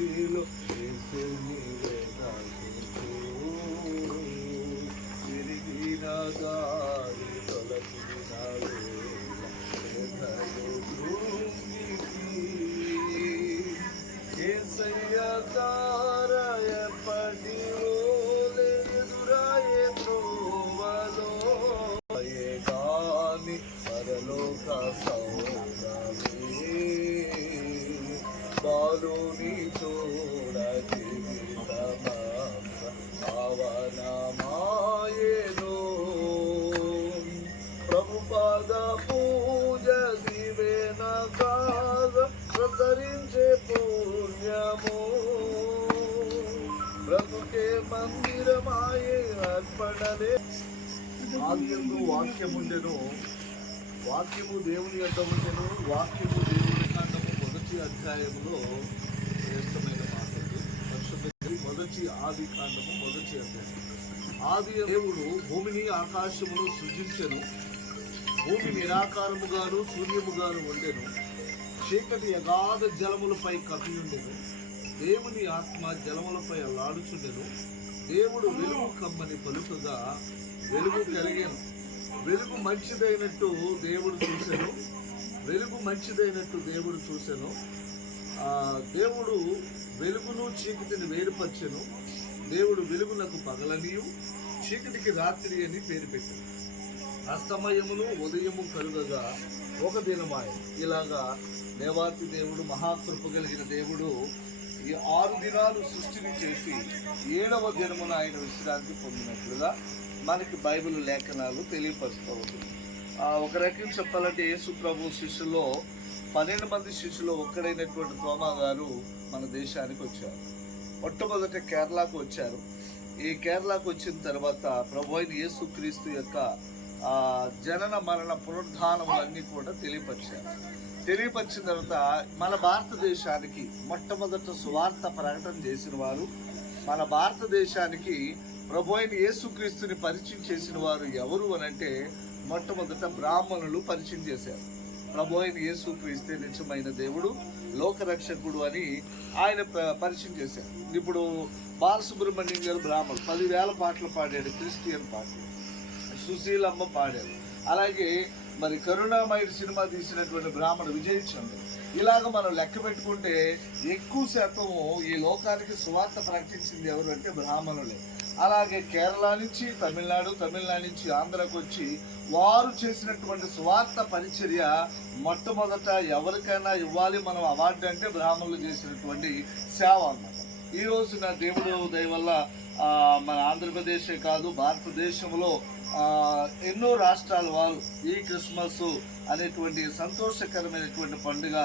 దారిలో యేసు నీవే నడిపించు, తిరిగిన దారి తొలగిన వేళ కృంగితి, యేసయ్య దార ఎప్పటిలో ఎదురాయే త్రోవలో గాని పరలోక సౌరమే బాలుని చూడ జీవితమాయను, ప్రభుపాద పూజ దివేన కాగ ప్రసరించే పుణ్యము, బ్రతుకే మందిరమాయే అర్పణలే. ఆదియందు వాక్యముండెను, వాక్యము దేవుని యొద్ద ఉండెను, వాక్యము దేవుని కాండము మొదటి అధ్యాయములో శ్రేష్టమైన మాటలు. మొదటి ఆది కాండము మొదటి అధ్యాయం. ఆది దేవుడు భూమిని ఆకాశమును సృజించెను, భూమి నిరాకారముగాను శూన్యముగాను ఉండెను, చీకటి అగాధ జలములపై కప్పియుండెను, దేవుని ఆత్మ జలములపై అల్లాడుచుండెను. దేవుడు వెలుగు కమ్మని పలుకగా వెలుగు కలిగెను. వెలుగు మంచిదైనట్టు దేవుడు చూసెను, వెలుగు మంచిదైనట్టు దేవుడు చూసెను. దేవుడు వెలుగును చీకటిని వేరుపరచెను. దేవుడు వెలుగునకు పగలనియు చీకటికి రాత్రి అని పేరు పెట్టాడు. అస్తమయమును ఉదయము కలుగగా ఒక దినమాయ. ఇలాగా దేవాతి దేవుడు, మహాకృప కలిగిన దేవుడు ఈ 6 దినాలు సృష్టిని చేసి 7వ దినమున ఆయన విశ్రాంతి పొందినట్లుగా మనకి బైబిల్ లేఖనాలు తెలియపరుస్తూ ఉంటుంది. ఒక రకం చెప్పాలంటే యేసు ప్రభు శిష్యుల్లో 12 మంది శిష్యులు ఒక్కడైనటువంటి తోమా గారు మన దేశానికి వచ్చారు. మొట్టమొదట కేరళకు వచ్చారు. ఈ కేరళకు వచ్చిన తర్వాత ప్రభు అయిన యేసు క్రీస్తు యొక్క జనన మరణ పునరుద్ధానములన్నీ కూడా తెలియపరిచిన తర్వాత మన భారతదేశానికి మొట్టమొదట సువార్త ప్రకటన చేసిన వారు, మన భారతదేశానికి ప్రభు అయిన యేసుక్రీస్తుని పరిచయం చేసిన వారు ఎవరు అని అంటే మొట్టమొదట బ్రాహ్మణులు పరిచయం చేశారు. ప్రభు అయిన యేసుక్రీస్తే నిజమైన దేవుడు, లోకరక్షకుడు అని ఆయన పరిచయం చేశారు. ఇప్పుడు బాలసుబ్రహ్మణ్యం గారు బ్రాహ్మణులు 10,000 పాటలు పాడాడు, క్రిస్టియన్ పాటలు. సుశీలమ్మ పాడారు. అలాగే మరి కరుణామయుడు సినిమా తీసినటువంటి బ్రాహ్మణ విజయ్ చంద్ర. ఇలాగ మనం లెక్క పెట్టుకుంటే ఎక్కువ శాతం ఈ లోకానికి సువార్త ప్రకటించింది ఎవరు అంటే బ్రాహ్మణులే. అలాగే కేరళ నుంచి తమిళనాడు నుంచి ఆంధ్రకు వచ్చి వారు చేసినటువంటి సువార్త పరిచర్య మొట్టమొదట ఎవరికైనా ఇవ్వాలి మనం అవార్డు అంటే బ్రాహ్మణులు చేసినటువంటి సేవ అన్నమాట. ఈ రోజున దేవుడు దయ వల్ల మన ఆంధ్రప్రదేశే కాదు భారతదేశంలో ఎన్నో రాష్ట్రాల వారు ఈ క్రిస్మస్ అనేటువంటి సంతోషకరమైనటువంటి పండుగ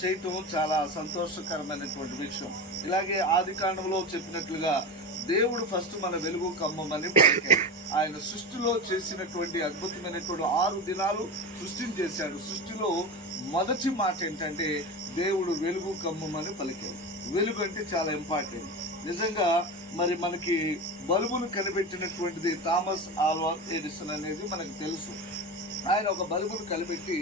చేయటం చాలా సంతోషకరమైనటువంటి విషయం. ఇలాగే ఆది కాండంలో చెప్పినట్లుగా దేవుడు ఫస్ట్ మన వెలుగు కమ్మమని పలికాడు. ఆయన సృష్టిలో చేసినటువంటి అద్భుతమైనటువంటి 6 దినాలు సృష్టిని చేశాడు. సృష్టిలో మొదటి మాట ఏంటంటే దేవుడు వెలుగు కమ్మమని పలికాడు. వెలుగు అంటే చాలా ఇంపార్టెంట్. నిజంగా మరి మనకి బల్బును కనిపెట్టినటువంటిది థామస్ ఆల్వా ఎడిసన్ అనేది మనకు తెలుసు. ఆయన ఒక బల్బును కనిపెట్టి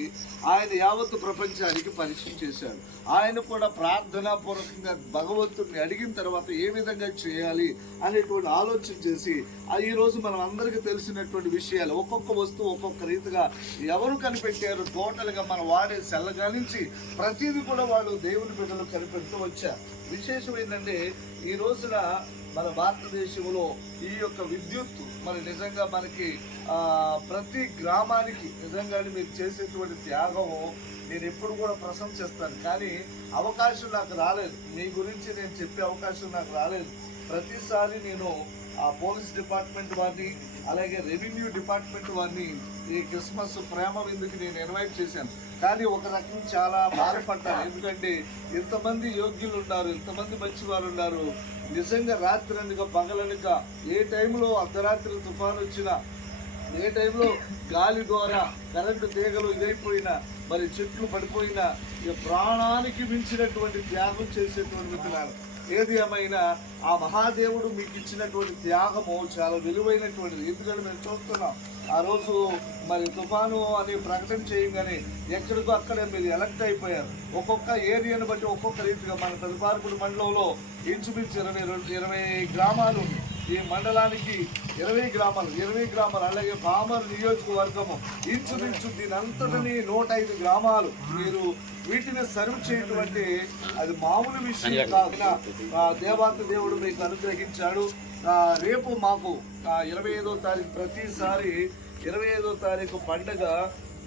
ఆయన యావత్తు ప్రపంచానికి పరిచయం చేశాడు. ఆయన కూడా ప్రార్థనాపూర్వకంగా భగవంతుడిని అడిగిన తర్వాత ఏ విధంగా చేయాలి అనేటువంటి ఆలోచన చేసి ఈరోజు మనం అందరికీ తెలిసినటువంటి విషయాలు ఒక్కొక్క వస్తువు ఒక్కొక్క రీతిగా ఎవరు కనిపెట్టారు. టోటల్గా మనం వాడే సెల్లగా నుంచి ప్రతిదీ కూడా వాళ్ళు దేవుని బిడ్డలు కనిపెడుతూ వచ్చారు. విశేషం ఏంటంటే ఈ రోజున మన భారతదేశంలో ఈ యొక్క విద్యుత్ మరి నిజంగా మనకి ప్రతి గ్రామానికి నిజంగానే మీరు చేసేటువంటి త్యాగము నేను ఎప్పుడు కూడా ప్రశంసిస్తాను. కానీ అవకాశం నాకు రాలేదు, మీ గురించి నేను చెప్పే అవకాశం నాకు రాలేదు. ప్రతిసారి నేను పోలీస్ డిపార్ట్మెంట్ వారిని అలాగే రెవెన్యూ డిపార్ట్మెంట్ వారిని ఈ క్రిస్మస్ ప్రేమ విందుకి నేను ఇన్వైట్ చేశాను. కానీ ఒక రకం చాలా బాధపడ్డాను. ఎందుకంటే ఇంతమంది యోగ్యులు ఉన్నారు, ఇంతమంది మంచివారు ఉన్నారు. నిజంగా రాత్రి అనగా పగలనగా ఏ టైంలో అర్ధరాత్రి తుఫాను వచ్చినా, ఏ టైంలో గాలి ద్వారా కరెంటు తీగలు ఇదైపోయినా, మరి చెట్లు పడిపోయినా ప్రాణానికి మించినటువంటి త్యాగం చేసేటువంటి మిత్రులు. ఏది ఏమైనా ఆ మహాదేవుడు మీకు ఇచ్చినటువంటి త్యాగము చాలా విలువైనటువంటిది. ఎందుకంటే మేము చూస్తున్నాం ఆ రోజు మరి తుఫాను అని ప్రకటన చేయగానే ఎక్కడికో అక్కడే మీరు ఎలక్ట్ అయిపోయారు. ఒక్కొక్క ఏరియాను బట్టి ఒక్కొక్క రీతిగా మన పెదపార్కుడు మండలంలో ఇంచుమించు 20 గ్రామాలు, ఈ మండలానికి 20 గ్రామాలు, అలాగే పామర్ నియోజకవర్గము ఇంచుమించు దీనంతటిని 105 గ్రామాలు మీరు వీటిని సర్వ్ చేయటం అంటే అది మామూలు విషయం కాదు. దేవాతి దేవుడు మీకు అనుగ్రహించాడు. రేపు మాకు 25వ తారీఖు, ప్రతిసారి 25వ తారీఖు పండుగ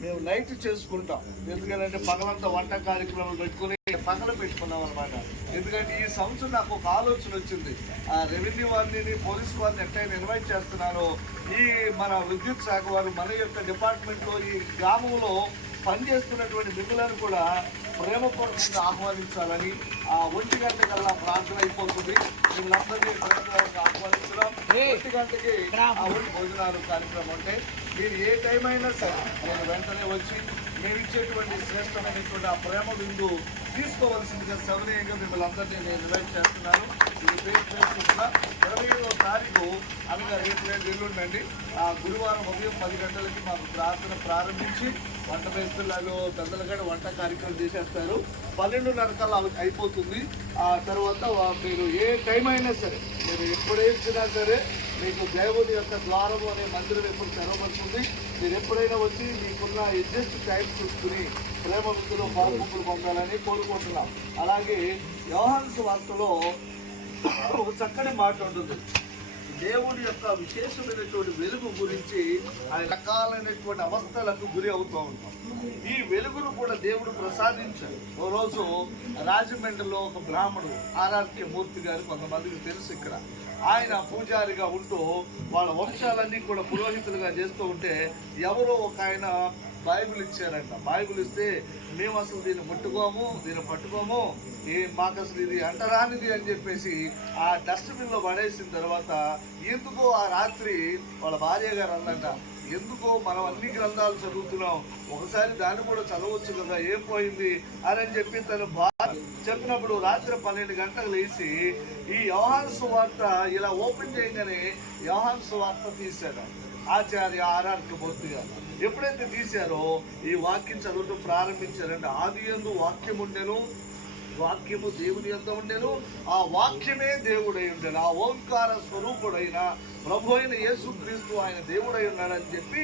మేము నైట్ చేసుకుంటాం. ఎందుకంటే పగలంతా వంట కార్యక్రమాలు పెట్టుకుని పగల పెట్టుకున్నాం అనమాట. ఎందుకంటే ఈ సంవత్సరం నాకు ఒక ఆలోచన వచ్చింది. రెవెన్యూ వారిని, పోలీసు వారిని ఎట్లయినా ఇన్వైట్ చేస్తున్నారో ఈ మన విద్యుత్ శాఖ వారు మన యొక్క డిపార్ట్మెంట్లో ఈ గ్రామంలో పనిచేస్తున్నటువంటి మిగులను కూడా ప్రేమపూర్వకంగా ఆహ్వానించాలని 1 గంట కల్లా ప్రార్థన అయిపోతుంది. మిమ్మల్ని ప్రేమపూర్వకంగా ఆహ్వానించడం. 1 గంటకి భోజనాలు కార్యక్రమం అంటే మీరు ఏ టైం అయినా సరే నేను వెంటనే వచ్చి మేము ఇచ్చేటువంటి శ్రేష్టమైనటువంటి ఆ ప్రేమ విందు తీసుకోవాల్సిందిగా సవినయంగా మిమ్మల్ని అందరినీ నేను ఇన్వైట్ చేస్తున్నాను. ఇది పేరు చేసుకుంటున్నా 25వ తారీఖు అనగా రేపు ఎల్లుండండి. గురువారం ఉదయం 10 గంటలకి మాకు ప్రార్థన ప్రారంభించి వంట మేస్తులాగా పెద్దలుగా వంట కార్యక్రమం చేసేస్తారు. 12:30 కల్లా అయిపోతుంది. ఆ తర్వాత మీరు ఏ టైం అయినా సరే మీరు ఎప్పుడేసినా సరే మీకు దేవుని యొక్క ద్వారము అనే మందిరం ఎప్పుడు తెరవబడుతుంది. మీరు ఎప్పుడైనా వచ్చి మీకున్న అడ్జస్ట్ టైం చూసుకుని ప్రేమ విందులో పాల్గొంపులు పొందాలని కోరుకుంటున్నాం. అలాగే యోహాను సువార్తలో ఒక చక్కటి మాట ఉంటుంది. దేవుడి యొక్క విశేషమైనటువంటి వెలుగు గురించి ఆయన రకాలైనటువంటి అవస్థలకు గురి అవుతూ ఉంటాం. ఈ వెలుగును కూడా దేవుడు ప్రసాదించాడు. ఓ రోజు రాజమండ్రిలో ఒక బ్రాహ్మణుడు ఆర్ఆర్కే మూర్తి గారు, కొంతమందికి తెలుసు, ఇక్కడ ఆయన పూజారిగా ఉంటూ వాళ్ళ వంశాలన్నీ కూడా పురోహితులుగా చేస్తూ ఉంటే ఎవరో ఒక ఆయన బైబిల్ ఇచ్చారంట. బైబిల్ ఇస్తే మేము అసలు దీన్ని ముట్టుకోము, దీన్ని పట్టుకోము, మాకు అసలు ఇది అంటరానిది అని చెప్పేసి ఆ డస్ట్బిన్లో పడేసిన తర్వాత ఎందుకో ఆ రాత్రి వాళ్ళ భార్య గారు అందంట, ఎందుకో మనం అన్ని గ్రంథాలు చదువుతున్నాం, ఒకసారి దాన్ని కూడా చదవచ్చు కదా, ఏం పోయింది అని చెప్పి తను చెప్పినప్పుడు రాత్రి 12 గంటలకు లేచి ఈ యోహాను సువార్త ఇలా ఓపెన్ చేయగానే యోహాను సువార్త తీశాడు ఆచార్య ఆర్ఆర్కే మూర్తి గారు. ఎప్పుడైతే తీశారో ఈ వాక్యం చదవటం ప్రారంభించారంటే ఆదియందు వాక్యం ఉండెను, వాక్యము దేవుని యొద్ద ఉండెను, ఆ వాక్యమే దేవుడై ఉండెను, ఆ ఓంకార స్వరూపుడైన ప్రభు అయిన యేసుక్రీస్తు ఆయన దేవుడై ఉన్నాడని చెప్పి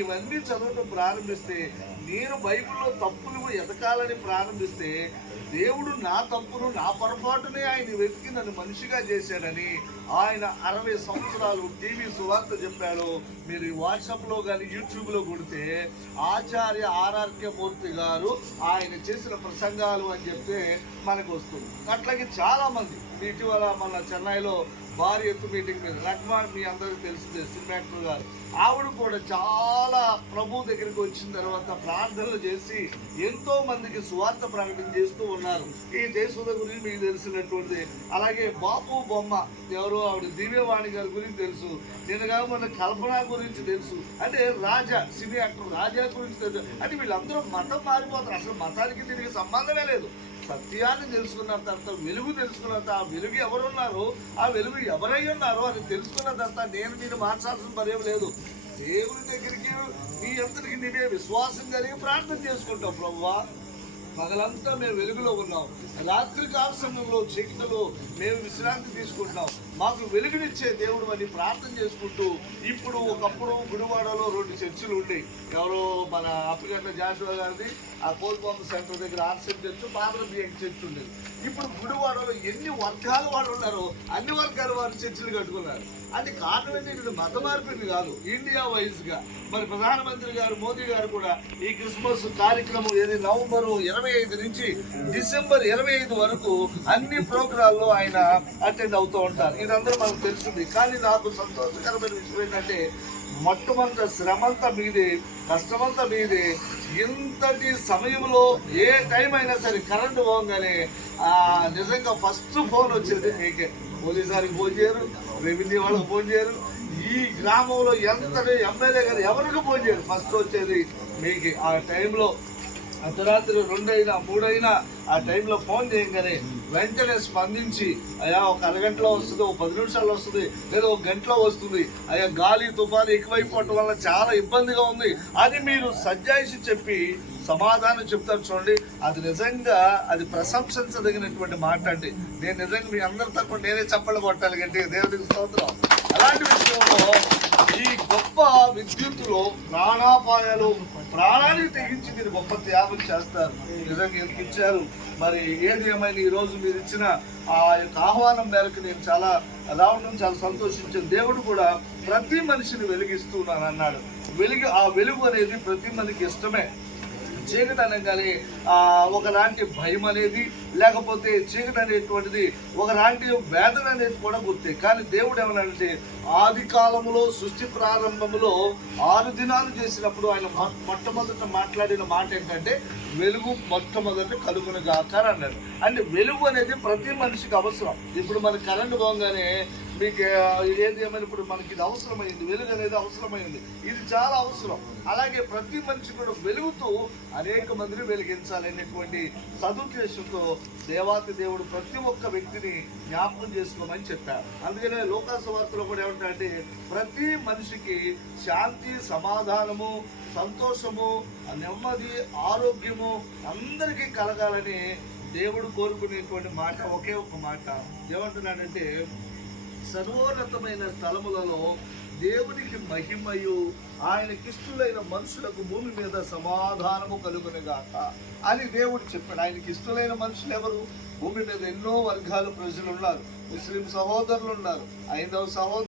ఇవన్నీ చదవటం ప్రారంభిస్తే, నేను బైబిల్లో తప్పులు ఎదకాలని ప్రారంభిస్తే దేవుడు నా తప్పును, నా పొరపాటునే ఆయన వెతికి నన్ను మనిషిగా చేశాడని ఆయన 60 సంవత్సరాలు టీవీ సువార్త చెప్పాడు. మీరు వాట్సాప్లో కానీ యూట్యూబ్లో కొడితే ఆచార్య ఆర్ఆర్కే మూర్తి గారు ఆయన చేసిన ప్రసంగాలు అని చెప్తే మనకు వస్తుంది. అట్లాగే చాలామంది ఇటీవల మన చెన్నైలో భారీ ఎత్తు మీటింగ్ మీద రహమాన్, మీ అందరికీ తెలిసిందే, సినిమాక్టర్ గారు, ఆవిడ కూడా చాలా ప్రభు దగ్గరికి వచ్చిన తర్వాత ప్రార్థనలు చేసి ఎంతో మందికి సువార్త ప్రకటన చేస్తూ ఉన్నారు. ఈ జయసుధ గురించి మీకు తెలిసినటువంటిది. అలాగే బాపు బొమ్మ ఎవరు, ఆవిడ దివ్యవాణి గారి గురించి తెలుసు. నిన్నగా మన కల్పన గురించి తెలుసు. అంటే రాజా, సినీ యాక్టర్ రాజా గురించి తెలుసు. అంటే వీళ్ళందరూ మతం మారిపోతారు. అసలు మతానికి దీనికి సంబంధమే లేదు. సత్యాన్ని తెలుసుకున్న తర్వాత, వెలుగు తెలుసుకున్న తర్వాత, ఆ వెలుగు ఎవరున్నారో, ఆ వెలుగు ఎవరై ఉన్నారో అని తెలుసుకున్న తర్వాత నేను మీరు మార్చాల్సిన పనేం లేదు. దేవుని దగ్గరికి నీ అంతటికి నీవే విశ్వాసం కలిగి ప్రార్థన చేసుకుంటాం. ప్రభువా, పగలంతా మేము వెలుగులో ఉన్నాం, రాత్రి కాల సమయంలో చీకటిలో మేము విశ్రాంతి తీసుకుంటున్నాం, మాకు వెలుగునిచ్చే దేవుడు అని ప్రార్థన చేసుకుంటూ, ఇప్పుడు ఒకప్పుడు గుడివాడలో 2 చర్చిలు ఉండేవి. ఎవరో మన అప్పిగంట జాషువా గారిది ఆ కోల్బొమ్మ సెంటర్ దగ్గర ఆర్సెం చర్చ్, బాబుల బిఎం చర్చ్ ఉండేది. ఇప్పుడు గుడివాడలో ఎన్ని వర్గాల వాడు ఉన్నారో అన్ని వర్గాల వారు చర్చిలు కట్టుకున్నారు. అది కారణం ఏంటి? ఇది మత మార్పిడి కాదు, ఇండియా వైజ్ గా. మరి ప్రధానమంత్రి గారు మోదీ గారు కూడా ఈ క్రిస్మస్ కార్యక్రమం ఏది నవంబర్ 25 నుంచి డిసెంబర్ 25 వరకు అన్ని ప్రోగ్రాల్లో ఆయన అటెండ్ అవుతూ ఉంటారు. ఇదందరూ మనకు తెలిసింది. కానీ నాకు సంతోషకరమైన విషయం ఏంటంటే మొట్టమొదటి శ్రమంతా మీదే, కష్టమంతా మీదే. ఇంతటి సమయంలో ఏ టైం అయినా సరే కరెంటు పోగానే నిజంగా ఫస్ట్ ఫోన్ వచ్చేది మీకే. పోలీసు వారికి ఫోన్ చేయరు, రెవెన్యూ వాళ్ళకి ఫోన్ చేయరు, ఈ గ్రామంలో ఎంత ఎమ్మెల్యే గారు ఎవరికి ఫోన్ చేయరు, ఫస్ట్ వచ్చేది మీకు. ఆ టైంలో అర్ధరాత్రి 2 అయినా 3 అయినా ఆ టైంలో ఫోన్ చేయగానే వెంటనే స్పందించి అయ్యా ఒక అరగంటలో వస్తుంది, ఒక 10 నిమిషాల్లో వస్తుంది, లేదా ఒక గంటలో వస్తుంది, అయ్యా గాలి తుఫాను ఎక్కువైపోవటం వల్ల చాలా ఇబ్బందిగా ఉంది అని మీరు సజ్జాయిషి చెప్పి సమాధానం చెప్తారు చూడండి. అది నిజంగా అది ప్రశంసించదగినటువంటి మాట అండి. నేను నిజంగా మీ అందరి తరపున నేనే చప్పట్లు కొట్టాలి గట్టి దేవుడికి స్తోత్రం. అలాంటి విషయంలో ఈ గొప్ప విద్యుత్తులో ప్రాణాపాయాలు ప్రాణానికి తెగించి మీరు గొప్ప త్యాగం చేస్తారు. నిజంగా ఎందుకు ఇచ్చారు మరి. ఏది ఏమైనా ఈ రోజు మీరు ఇచ్చిన ఆ యొక్క ఆహ్వానం మేరకు నేను చాలా రావడం చాలా సంతోషించాను. దేవుడు కూడా ప్రతి మనిషిని వెలిగిస్తున్నాను అన్నాడు. ఆ వెలుగు అనేది ప్రతి మనకి ఇష్టమే. చీకటి అనగానే ఒకలాంటి భయం అనేది, లేకపోతే చీకటి అనేటువంటిది ఒకలాంటి వేదన అనేది కూడా గుర్తే. కానీ దేవుడు ఏమన్నాడంటే ఆది కాలములో సృష్టి ప్రారంభములో 6 దినాలు చేసినప్పుడు ఆయన మొట్టమొదట మాట్లాడిన మాట ఏంటంటే వెలుగు మొట్టమొదట కలుగునుగాక అన్నాడు. అంటే వెలుగు అనేది ప్రతి మనిషికి అవసరం. ఇప్పుడు మన కరెంటు పోగానే మీకు ఏది ఏమైనా ఇప్పుడు మనకి ఇది అవసరమైంది, వెలుగు అనేది అవసరమైంది, ఇది చాలా అవసరం. అలాగే ప్రతి మనిషి కూడా వెలుగుతూ అనేక మందిని వెలిగించాలనేటువంటి సదుద్దేశంతో దేవాతి దేవుడు ప్రతి ఒక్క వ్యక్తిని జ్ఞాపకం చేసుకోమని చెప్పారు. అందుకనే లోకాసు వార్తలో కూడా ఏమంటారంటే ప్రతి మనిషికి శాంతి, సమాధానము, సంతోషము, నెమ్మది, ఆరోగ్యము అందరికీ కలగాలని దేవుడు కోరుకునేటువంటి మాట ఒకే ఒక్క మాట. ఏమంటున్నాడంటే సర్వోన్నతమైన స్థలములలో దేవునికి మహిమయు ఆయనకిష్టులైన మనుషులకు భూమి మీద సమాధానము కలుగునుగాక అని దేవుడు చెప్పాడు. ఆయనకి ఇష్టలైన మనుషులు ఎవరు? భూమి మీద ఎన్నో వర్గాల ప్రజలు ఉన్నారు. ముస్లిం సహోదరులు ఉన్నారు, ఐదవ సహోదరులు.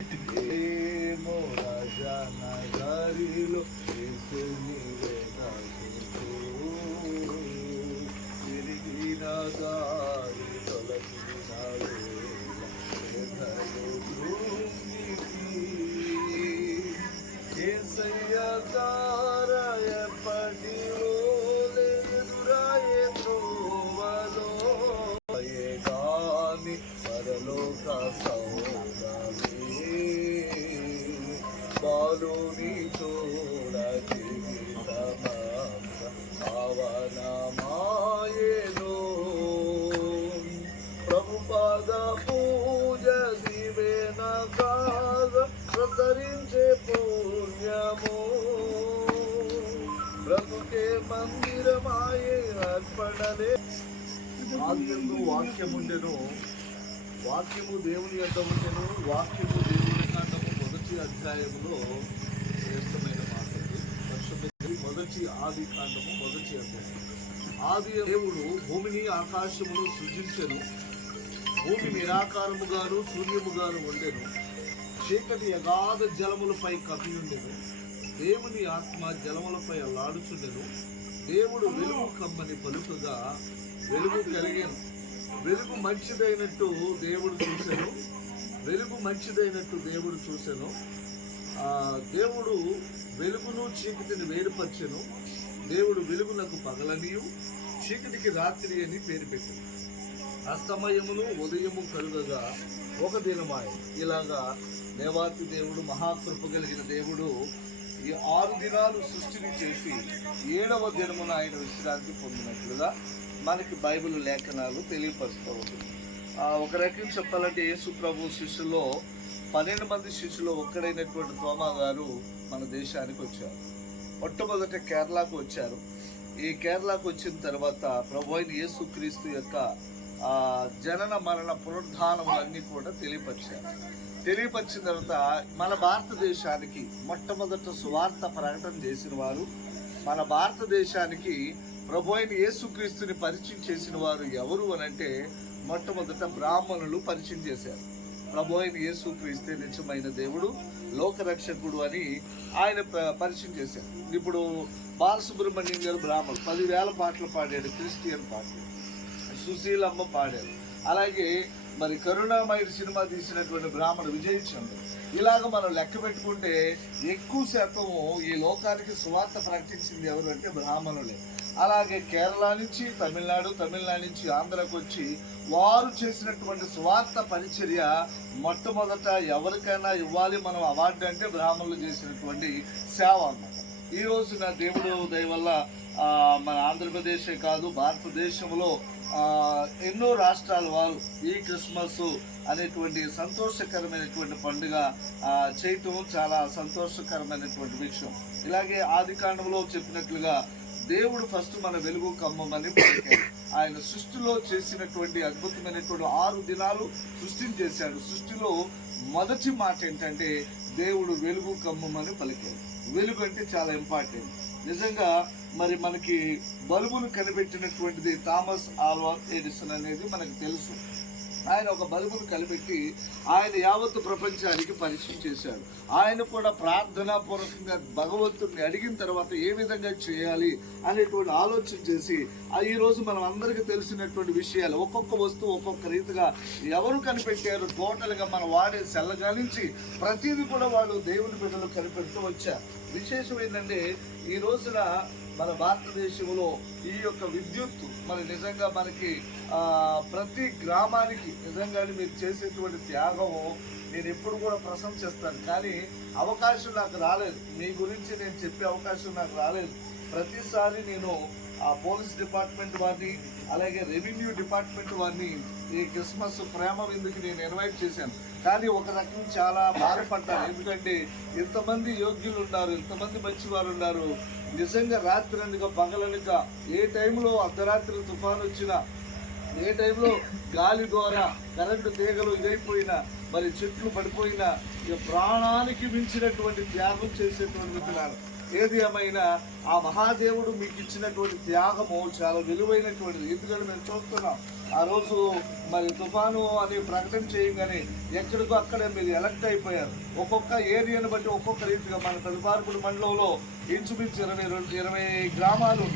బాలుని చూడ భావనమాయేను ప్రభుపాద పూజ దివేన కాగ ప్రసరించే పుణ్యము బ్రతుకే మందిరమాయే అర్పణలే. ఆదియందు వాక్యముండెను, వాక్యము దేవుని యొద్ద ఉండెను, వాక్యము దేవుని కాండము మొదటి అధ్యాయములో శ్రేష్టమైన మాట. మొదటి ఆది కాండము మొదటి అధ్యాయం. ఆది దేవుడు భూమిని ఆకాశమును సృజించెను. భూమి నిరాకారముగాను శూన్యముగాను ఉండెను. చీకటి అగాధ జలములపై కప్పియుండెను. దేవుని ఆత్మ జలములపై అల్లాడుచుండెను. దేవుడు వెలుగు కమ్మని పలుకగా వెలుగు కలిగెను. వెలుగు మంచిదైనట్టు దేవుడు చూశాను. వెలుగు మంచిదైనట్టు దేవుడు చూశాను. దేవుడు వెలుగును చీకటిని వేరుపరచెను. దేవుడు వెలుగునకు పగలనియు చీకటికి రాత్రి అని పేరు పెట్టాను. అస్తమయమును ఉదయము కలుగగా ఒక దినమాయ. ఇలాగా దేవాతి దేవుడు మహాకృప కలిగిన దేవుడు ఈ 6 దినాలు సృష్టిని చేసి 7వ దినమున ఆయన విశ్రాంతి పొందినట్లుగా మనకి బైబిల్ లేఖనాలు తెలియపరుస్తూ ఉంటుంది. ఒక రకంగా చెప్పాలంటే యేసు ప్రభు శిష్యుల్లో 12 మంది శిష్యులు ఒక్కడైనటువంటి తోమా గారు మన దేశానికి వచ్చారు. మొట్టమొదట కేరళకు వచ్చారు. ఈ కేరళకు వచ్చిన తర్వాత ప్రభు అయిన యేసుక్రీస్తు యొక్క జనన మరణ పునరుద్ధానములన్నీ కూడా తెలియపరిచిన తర్వాత మన భారతదేశానికి మొట్టమొదట సువార్త ప్రకటన చేసిన వారు, మన భారతదేశానికి ప్రభు అయిన యేసుక్రీస్తుని పరిచయం చేసిన వారు ఎవరు అని అంటే మొట్టమొదట బ్రాహ్మణులు పరిచయం చేశారు. ప్రభు అయిన యేసుక్రీస్తే నిజమైన దేవుడు, లోకరక్షకుడు అని ఆయన పరిచయం చేశారు. ఇప్పుడు బాలసుబ్రహ్మణ్యం గారు బ్రాహ్మణులు 10,000 పాటలు పాడాడు, క్రిస్టియన్ పాటలు. సుశీలమ్మ పాడారు. అలాగే మరి కరుణామయుడు సినిమా తీసినటువంటి బ్రాహ్మణ విజయ్ చంద్ర. ఇలాగ మనం లెక్క పెట్టుకుంటే ఎక్కువ శాతం ఈ లోకానికి సువార్త ప్రకటించింది ఎవరు అంటే బ్రాహ్మణులే. అలాగే కేరళ నుంచి తమిళనాడు నుంచి ఆంధ్రకు వచ్చి వారు చేసినటువంటి సువార్త పరిచర్య మొట్టమొదట ఎవరికైనా ఇవ్వాలి మనం అవార్డు అంటే బ్రాహ్మణులు చేసినటువంటి సేవ అన్నమాట. ఈ రోజున దేవుడు దయ వల్ల మన ఆంధ్రప్రదేశే కాదు భారతదేశంలో ఎన్నో రాష్ట్రాల వారు ఈ క్రిస్మస్ అనేటువంటి సంతోషకరమైనటువంటి పండుగ చేయటం చాలా సంతోషకరమైనటువంటి విషయం. ఇలాగే ఆది కాండంలో చెప్పినట్లుగా దేవుడు ఫస్ట్ మన వెలుగు కమ్మమని పలికాడు. ఆయన సృష్టిలో చేసినటువంటి అద్భుతమైనటువంటి 6 దినాలు సృష్టిని చేశాడు. సృష్టిలో మొదటి మాట ఏంటంటే దేవుడు వెలుగు కమ్మమని పలికాడు. వెలుగు అంటే చాలా ఇంపార్టెంట్. నిజంగా మరి మనకి బల్బును కనిపెట్టినటువంటిది థామస్ ఆల్వా ఎడిసన్ అనేది మనకు తెలుసు. ఆయన ఒక బల్బును కనిపెట్టి ఆయన యావత్తు ప్రపంచానికి పరిచయం చేశాడు. ఆయన కూడా ప్రార్థనాపూర్వకంగా భగవంతుడిని అడిగిన తర్వాత ఏ విధంగా చేయాలి అనేటువంటి ఆలోచన చేసి ఈ రోజు మనం అందరికీ తెలిసినటువంటి విషయాలు ఒక్కొక్క వస్తువు ఒక్కొక్క రీతిగా ఎవరు కనిపెట్టారు. టోటల్గా మనం వాడే సెల్లగా నుంచి ప్రతిదీ కూడా వాళ్ళు దేవుని బిడ్డలు కనిపెడుతూ వచ్చారు. విశేషం ఏంటంటే ఈ రోజున మన భారతదేశంలో ఈ యొక్క విద్యుత్ మరి నిజంగా మనకి ప్రతి గ్రామానికి నిజంగానే మీరు చేసేటువంటి త్యాగం నేను ఎప్పుడు కూడా ప్రశంసిస్తాను. కానీ అవకాశం నాకు రాలేదు, మీ గురించి నేను చెప్పే అవకాశం నాకు రాలేదు. ప్రతిసారి నేను పోలీస్ డిపార్ట్మెంట్ వారిని అలాగే రెవెన్యూ డిపార్ట్మెంట్ వారిని ఈ క్రిస్మస్ ప్రేమ విందుకి నేను ఇన్వైట్ చేశాను. కానీ ఒక రకం చాలా బాధపడ్డాను. ఎందుకంటే ఎంతమంది యోగ్యులు ఉన్నారు, ఎంతమంది మంచివారు ఉన్నారు. నిజంగా రాత్రి అనగా పగలనగా ఏ టైంలో అర్ధరాత్రి తుఫాను వచ్చినా, ఏ టైంలో గాలి ద్వారా కరెంటు తీగలు ఇదైపోయినా, మరి చెట్లు పడిపోయినా ప్రాణానికి మించినటువంటి త్యాగం చేసేటువంటి విధానం. ఏది ఏమైనా ఆ మహాదేవుడు మీకు ఇచ్చినటువంటి త్యాగము చాలా విలువైనటువంటిది. ఎందుకంటే మేము చూస్తున్నాం ఆ రోజు మరి తుఫాను అని ప్రకటన చేయగానే ఎక్కడికో అక్కడే మీరు ఎలక్ట్ అయిపోయారు. ఒక్కొక్క ఏరియాను బట్టి ఒక్కొక్క రీతిగా మన తదుపార్పుడు మండలంలో ఇంచుమించు 20 గ్రామాలు,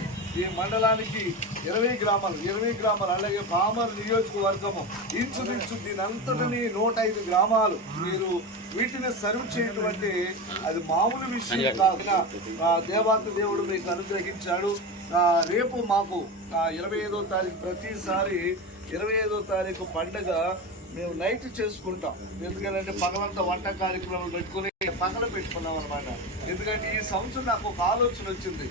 ఈ మండలానికి 20 గ్రామాలు అలాగే పామర్ నియోజకవర్గము ఇంచుమించు దీనంతటిని 105 గ్రామాలు మీరు వీటిని సర్వ్ చేయటం అంటే అది మామూలు విషయం కాదు. దేవాతి దేవుడు మీకు అనుగ్రహించాడు. రేపు మాకు 25వ తారీఖు ప్రతిసారి 25వ తారీఖు పండుగ మేము నైట్ చేసుకుంటాం. ఎందుకంటే పగలంతా వంట కార్యక్రమాలు పెట్టుకుని పగల పెట్టుకున్నాం అనమాట. ఎందుకంటే ఈ సంవత్సరం నాకు ఒక ఆలోచన వచ్చింది.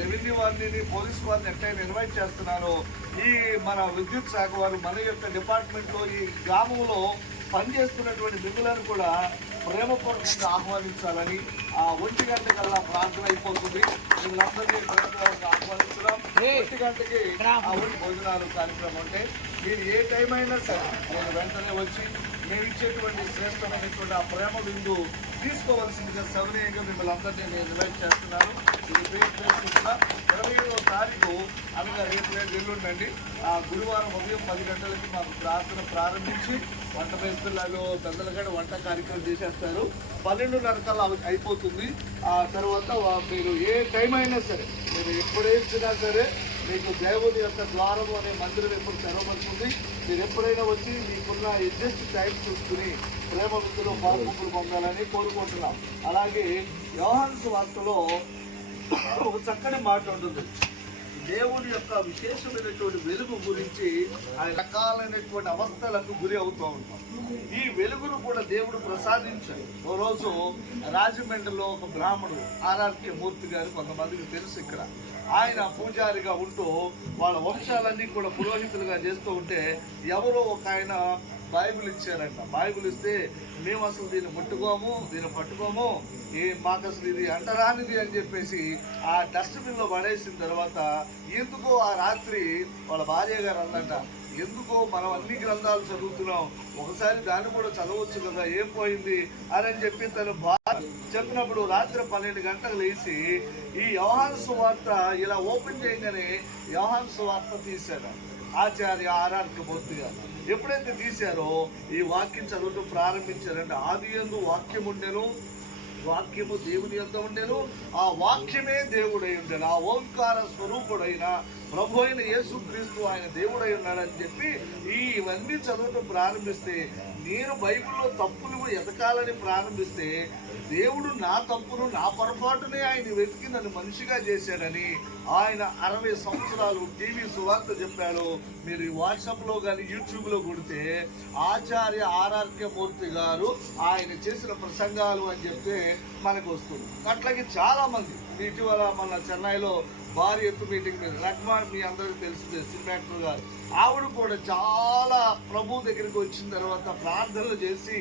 రెవెన్యూ వారిని పోలీస్ వారిని ఎట్లయినా ఇన్వైట్ చేస్తున్నారో ఈ మన విద్యుత్ శాఖ వారు మన యొక్క డిపార్ట్మెంట్లో ఈ గ్రామంలో పనిచేస్తున్నటువంటి మిగులను కూడా ప్రేమపూర్వకంగా ఆహ్వానించాలని 1 గంట కల్లా ప్రార్థన అయిపోతుంది. మిమ్మల్ని ప్రేమపూర్వకంగా ఆహ్వానిస్తున్నాం. 1 గంటకి భోజనాలు కార్యక్రమం అంటే మీరు ఏ టైం అయినా సరే నేను వెంటనే వచ్చి మేము ఇచ్చేటువంటి శ్రేష్టమైనటువంటి ఆ ప్రేమ విందు తీసుకోవాల్సిందిగా సవినయంగా మిమ్మల్ని అందరినీ నేను ఇన్వైట్ చేస్తున్నాను. ఇది పేరు చేసుకుంటున్నా 27వ తారీఖు అనగా రేపు ఎల్లుండండి గురువారం ఉదయం 10 గంటలకి మాకు ప్రార్థన ప్రారంభించి వంట మేస్తులాగా పెద్దలు కూడా వంట కార్యక్రమం చేసేస్తారు. 12:30 కల్లా అయిపోతుంది. ఆ తర్వాత మీరు ఏ టైం అయినా సరే మీరు ఎప్పుడేసినా సరే మీకు దేవుని యొక్క ద్వారము అనే మందిరం ఎప్పుడు తెరవబడుతుంది. మీరు ఎప్పుడైనా వచ్చి మీకున్న అడ్జస్ట్ టైం చూసుకుని ప్రేమ విందులో పాల్గొంపులు పొందాలని కోరుకుంటున్నాం. అలాగే యోహాను సువార్తలో ఒక చక్కని మాట ఉంటుంది. దేవుని యొక్క విశేషమైనటువంటి వెలుగు గురించి ఆయన రకాలైనటువంటి అవస్థలకు గురి అవుతూ ఉంటాం. ఈ వెలుగును కూడా దేవుడు ప్రసాదించాడు. ఓ రోజు రాజమండ్రిలో ఒక బ్రాహ్మణుడు ఆర్ఆర్కే మూర్తి గారు కొంతమందికి తెలుసు. ఇక్కడ ఆయన పూజారిగా ఉంటూ వాళ్ళ వంశాలన్నీ కూడా పురోహితులుగా చేస్తూ ఉంటే ఎవరో ఒక ఆయన బైబిల్ ఇచ్చారంట. బైబిల్ ఇస్తే మేము అసలు దీన్ని ముట్టుకోము, దీన్ని పట్టుకోము, మాకు అసలు ఇది అంటరానిది అని చెప్పేసి ఆ డస్ట్బిన్లో పడేసిన తర్వాత ఎందుకో ఆ రాత్రి వాళ్ళ భార్య గారు అందంట, ఎందుకో మనం అన్ని గ్రంథాలు చదువుతున్నాం, ఒకసారి దాన్ని కూడా చదవచ్చు కదా, ఏం పోయింది అని చెప్పి తను చెప్పినప్పుడు రాత్రి 12 గంటలకు లేచి ఈ యోహాను సువార్త ఇలా ఓపెన్ చేయగానే యోహాను సువార్త తీశాడు ఆచార్య ఆర్ఆర్కే మూర్తి గారు. ఎప్పుడైతే తీశారో ఈ వాక్యం చదవటం ప్రారంభించారంటే ఆదియందు వాక్యం ఉండెను, వాక్యము దేవుని యొద్ద ఉండెను, ఆ వాక్యమే దేవుడై ఉండెను, ఆ ఓంకార స్వరూపుడైన ప్రభు అయిన యేసుక్రీస్తు ఆయన దేవుడై ఉన్నాడని చెప్పి ఇవన్నీ చదవటం ప్రారంభిస్తే నేను బైబిల్లో తప్పులు ఎదకాలని ప్రారంభిస్తే దేవుడు నా తప్పును నా పొరపాటునే ఆయన వెతికి నన్ను మనిషిగా చేశాడని ఆయన 60 సంవత్సరాలు టీవీ సువార్త చెప్పాడు. మీరు వాట్సాప్లో కానీ యూట్యూబ్లో కొడితే ఆచార్య ఆర్ఆర్కే మూర్తి గారు ఆయన చేసిన ప్రసంగాలు అని చెప్తే మనకు వస్తుంది. అట్లాగే చాలామంది ఇటీవల మన చెన్నైలో భారీ ఎత్తు మీటింగ్ మీద లక్మా మీ అందరికీ తెలిసిందే సినిమాక్టర్ గారు, ఆవిడ కూడా చాలా ప్రభు దగ్గరికి వచ్చిన తర్వాత ప్రార్థనలు చేసి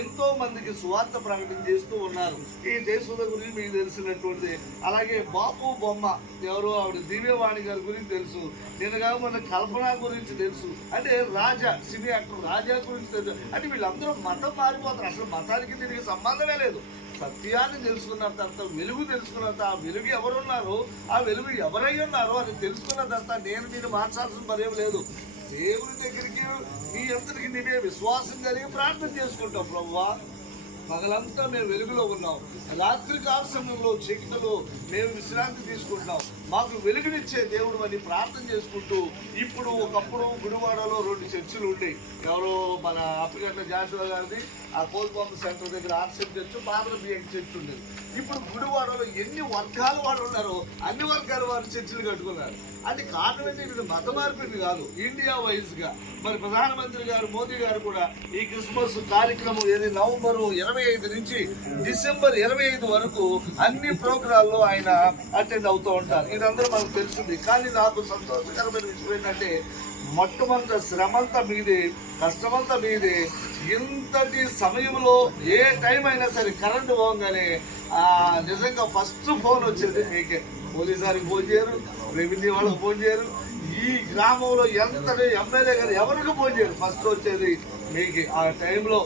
ఎంతో మందికి సువార్త ప్రకటన చేస్తూ ఉన్నారు. ఈ దేశంలో గురించి మీకు తెలిసినటువంటిది. అలాగే బాపు బొమ్మ ఎవరు, ఆవిడ దివ్యవాణి గారి గురించి తెలుసు. నేను కాక మన కల్పన గురించి తెలుసు. అంటే రాజా సినీ యాక్టర్ రాజా గురించి తెలుసు. అంటే వీళ్ళందరూ మతం మారిపోతారు. అసలు మతానికి దీనికి సంబంధమే లేదు. సత్యాన్ని తెలుసుకున్న తర్వాత, వెలుగు తెలుసుకున్న తర్వాత, ఆ వెలుగు ఎవరున్నారో, ఆ వెలుగు ఎవరై ఉన్నారో అని తెలుసుకున్న తర్వాత నేను నేను మార్చాల్సిన పనేం లేదు. దేవుని దగ్గరికి నీ అంతటికి నీవే విశ్వాసం కలిగి ప్రార్థన చేసుకుంటాం. ప్రభువా, పగలంతా మేము వెలుగులో ఉన్నాం, రాత్రి కాల సమయంలో చీకటిలో మేము విశ్రాంతి తీసుకుంటున్నాం, మాకు వెలుగునిచ్చే దేవుడు అని ప్రార్థన చేసుకుంటూ, ఇప్పుడు ఒకప్పుడు గుడివాడలో 2 చర్చిలు ఉండేవి. ఎవరో మన అప్పగంట జాషువా గారిది ఆ కోల్బాంబు సెంటర్ దగ్గర ఆర్సెం చర్చ్, బాబల బిఎం చర్చ్ ఉండేది. ఇప్పుడు గుడివాడలో ఎన్ని వర్గాల వాడు ఉన్నారో అన్ని వర్గాల వారు చర్చిలు కట్టుకున్నారు. అది కారణం ఏంటి? ఇది మత మార్పిడి కాదు, ఇండియా వైజ్ గా. మరి ప్రధానమంత్రి గారు మోదీ గారు కూడా ఈ క్రిస్మస్ కార్యక్రమం ఏది నవంబర్ 25 నుంచి డిసెంబర్ 25 వరకు అన్ని ప్రోగ్రాల్లో ఆయన అటెండ్ అవుతూ ఉంటారు. ఇదందరూ మనకు తెలిసింది. కానీ నాకు సంతోషకరమైన విషయం ఏంటంటే, మొట్టమొదటి శ్రమంతా మీదే, కష్టమంతా మీదే. ఇంతటి సమయంలో ఏ టైం అయినా సరే కరెంటు పోగానే నిజంగా ఫస్ట్ ఫోన్ వచ్చేది మీకే. పోలీసు వారికి ఫోన్ చేయరు, రెవెన్యూ వాళ్ళకి ఫోన్ చేయరు, ఈ గ్రామంలో ఎంత ఎమ్మెల్యే గారు ఎవరికి ఫోన్ చేయరు. ఫస్ట్ వచ్చేది మీకు. ఆ టైంలో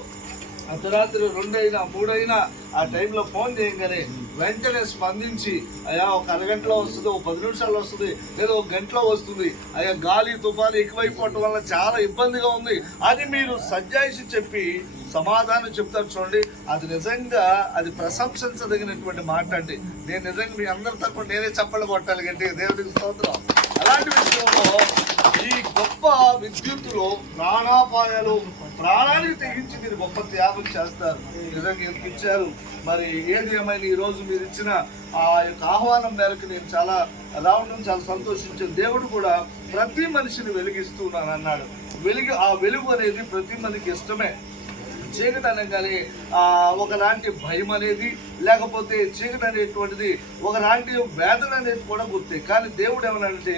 అర్ధరాత్రి 2 అయినా 3 అయినా ఆ టైంలో ఫోన్ చేయగానే వెంటనే స్పందించి, అయ్యా ఒక అరగంటలో వస్తుంది, ఒక 10 నిమిషాల్లో వస్తుంది, లేదా ఒక గంటలో వస్తుంది, అయ్యా గాలి తుఫాను ఎక్కువైపోవటం వల్ల చాలా ఇబ్బందిగా ఉంది అని మీరు సజ్జాయిషి చెప్పి సమాధానం చెప్తారు. చూడండి, అది నిజంగా అది ప్రశంసించదగినటువంటి మాట అండి. నేను నిజంగా మీ అందరి తరపున నేనే చప్పట్లు కొట్టాలి గట్టి, దేవుడికి స్తోత్రం. అలాంటి విషయంలో ఈ గొప్ప విద్యుత్తులో ప్రాణాపాయాలు, ప్రాణానికి తెగించి మీరు గొప్ప త్యాగం చేస్తారు. నిజంగా ఎందుకు ఇచ్చారు. మరి ఏది ఏమైనా ఈ రోజు మీరు ఇచ్చిన ఆ యొక్క ఆహ్వానం మేరకు నేను చాలా రావడం చాలా సంతోషించాను. దేవుడు కూడా ప్రతి మనిషిని వెలిగిస్తున్నాను అన్నాడు. ఆ వెలుగు అనేది ప్రతి మనకి ఇష్టమే. చీకటి అనగానే ఒకలాంటి భయం అనేది, లేకపోతే చీకటి అనేటువంటిది ఒకలాంటి వేదన అనేది కూడా గుర్తే. కానీ దేవుడు ఏమన్నాడంటే,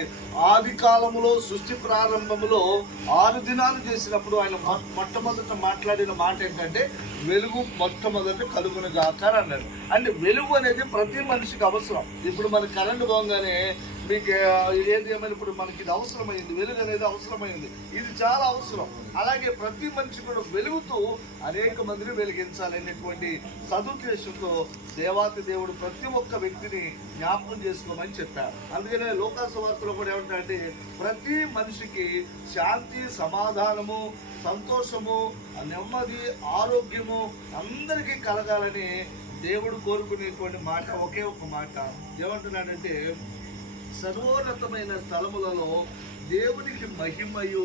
ఆది కాలములో సృష్టి ప్రారంభములో 6 దినాలు చేసినప్పుడు ఆయన మొట్టమొదట మాట్లాడిన మాట ఏంటంటే, వెలుగు మొట్టమొదట కలుగునుగాక అన్నాడు. అంటే వెలుగు అనేది ప్రతి మనిషికి అవసరం. ఇప్పుడు మన కరెంటు పోగానే మీకు ఏది ఏమైనా ఇప్పుడు మనకి ఇది అవసరమైంది, వెలుగు అనేది అవసరమైంది, ఇది చాలా అవసరం. అలాగే ప్రతి మనిషి కూడా వెలుగుతూ అనేక మందిని వెలిగించాలనేటువంటి సదుద్దేశంతో దేవాతి దేవుడు ప్రతి ఒక్క వ్యక్తిని జ్ఞాపకం చేసుకోమని చెప్పారు. అందుకనే లోకాసు వార్తలో కూడా ఏమంటారంటే, ప్రతి మనిషికి శాంతి, సమాధానము, సంతోషము, నెమ్మది, ఆరోగ్యము అందరికీ కలగాలని దేవుడు కోరుకునేటువంటి మాట ఒకే ఒక మాట. ఏమంటున్నాడంటే, సర్వోన్నతమైన స్థలములలో దేవునికి మహిమయు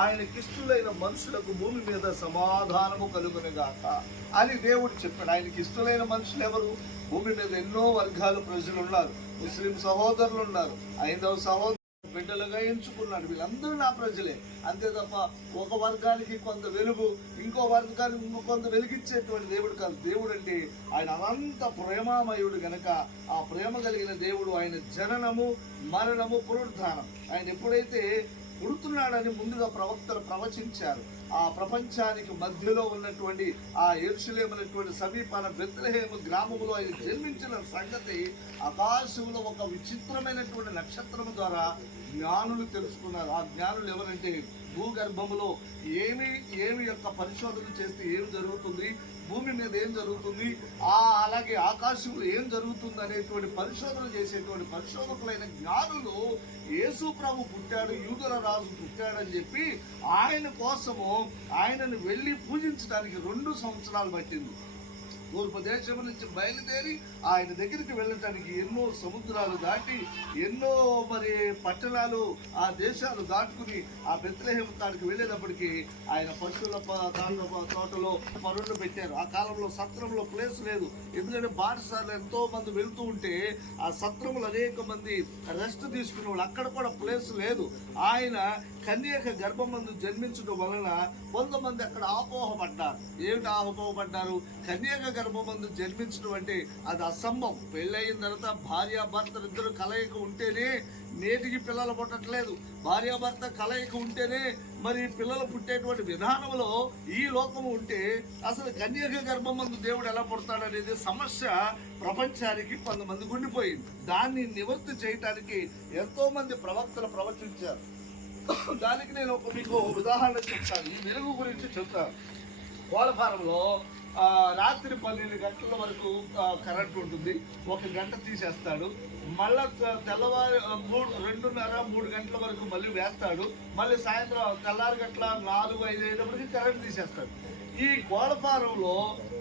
ఆయనకిష్టులైన మనుషులకు భూమి మీద సమాధానము కలుగునుగాక అని దేవుడు చెప్పాడు. ఆయనకి ఇష్టమైన మనుషులు ఎవరు? భూమి మీద ఎన్నో వర్గాల ప్రజలు ఉన్నారు. ముస్లిం సహోదరులు ఉన్నారు, హైందవ సహోదరులు బిడ్డలుగా ఎంచుకున్నాడు. వీళ్ళందరూ నా ప్రజలే. అంతే తప్ప ఒక వర్గానికి కొంత వెలుగు, ఇంకో వర్గానికి కొంత వెలిగించేటువంటి దేవుడు కాదు. దేవుడు అంటే ఆయన అనంత ప్రేమామయుడు గనక ఆ ప్రేమ కలిగిన దేవుడు ఆయన జననము, మరణము, పునరుద్ధానం. ఆయన ఎప్పుడైతే పుడుతున్నాడని ముందుగా ప్రవక్తలు ప్రవచించారు. ఆ ప్రపంచానికి మధ్యలో ఉన్నటువంటి ఆ యెరూషలేము అనేటువంటి సమీపాన బెత్లెహేము గ్రామంలో ఆయన జన్మించిన సంగతి ఆకాశంలో ఒక విచిత్రమైనటువంటి నక్షత్రం ద్వారా జ్ఞానులు తెలుసుకున్నారు. ఆ జ్ఞానులు ఎవరంటే, భూగర్భములో ఏమి యొక్క పరిశోధన చేస్తే ఏం జరుగుతుంది, భూమి మీద ఏం జరుగుతుంది, అలాగే ఆకాశంలో ఏం జరుగుతుంది అనేటువంటి పరిశోధన చేసేటువంటి పరిశోధకులైన జ్ఞానులు యేసు ప్రభు పుట్టాడు, యూదుల రాజు పుట్టాడని చెప్పి ఆయన కోసము ఆయనను వెళ్ళి పూజించడానికి 2 సంవత్సరాలు పట్టింది. తూర్పు దేశం నుంచి బయలుదేరి ఆయన దగ్గరికి వెళ్ళటానికి ఎన్నో సముద్రాలు దాటి, ఎన్నో మరి పట్టణాలు, ఆ దేశాలు దాటుకుని ఆ బెత్లెహేము కాడికి వెళ్ళేటప్పటికి ఆయన పశువుల తోటలో పరులు పెట్టారు. ఆ కాలంలో సత్రంలో ప్లేస్ లేదు. ఎందుకంటే బాటసార్లు ఎంతో మంది వెళ్తూ ఉంటే ఆ సత్రములు అనేక మంది రెస్ట్ తీసుకునే వాళ్ళు, అక్కడ కూడా ప్లేస్ లేదు. ఆయన కన్యక గర్భమందు జన్మించడం వలన కొంతమంది అక్కడ ఆపోహపడ్డారు. ఏమిటి ఆపోహపడ్డారు? కన్యక గర్భమందు జన్మించడం అంటే అది అసంభవం. పెళ్ళయిన తర్వాత భార్యాభర్తలు ఇద్దరు కలయిక ఉంటేనే నేటికి పిల్లలు పుట్టట్లేదు. భార్యాభర్త కలయిక ఉంటేనే మరి పిల్లలు పుట్టేటువంటి విధానంలో ఈ లోకము ఉంటే అసలు కన్యక గర్భమందు దేవుడు ఎలా పుడతాడనేది సమస్య ప్రపంచానికి కొంతమంది ఉండిపోయింది. దాన్ని నివృత్తి చేయటానికి ఎంతో మంది ప్రవక్తలు ప్రవచించారు. దానికి నేను మీకు ఉదాహరణ చెప్తాను. ఈ వెలుగు గురించి చెప్తాను. కోళ్ళ ఫారంలో రాత్రి 12 గంటల వరకు కరెంట్ ఉంటుంది. 1 గంట తీసేస్తాడు. మళ్ళా తెల్లవారు 2:30-3 గంటల వరకు మళ్ళీ వేస్తాడు. మళ్ళీ సాయంత్రం తెల్లారి గంటల 4-5 అయ్యేటప్పటికి కరెంట్ తీసేస్తాడు. ఈ కోళ్ళ ఫారంలో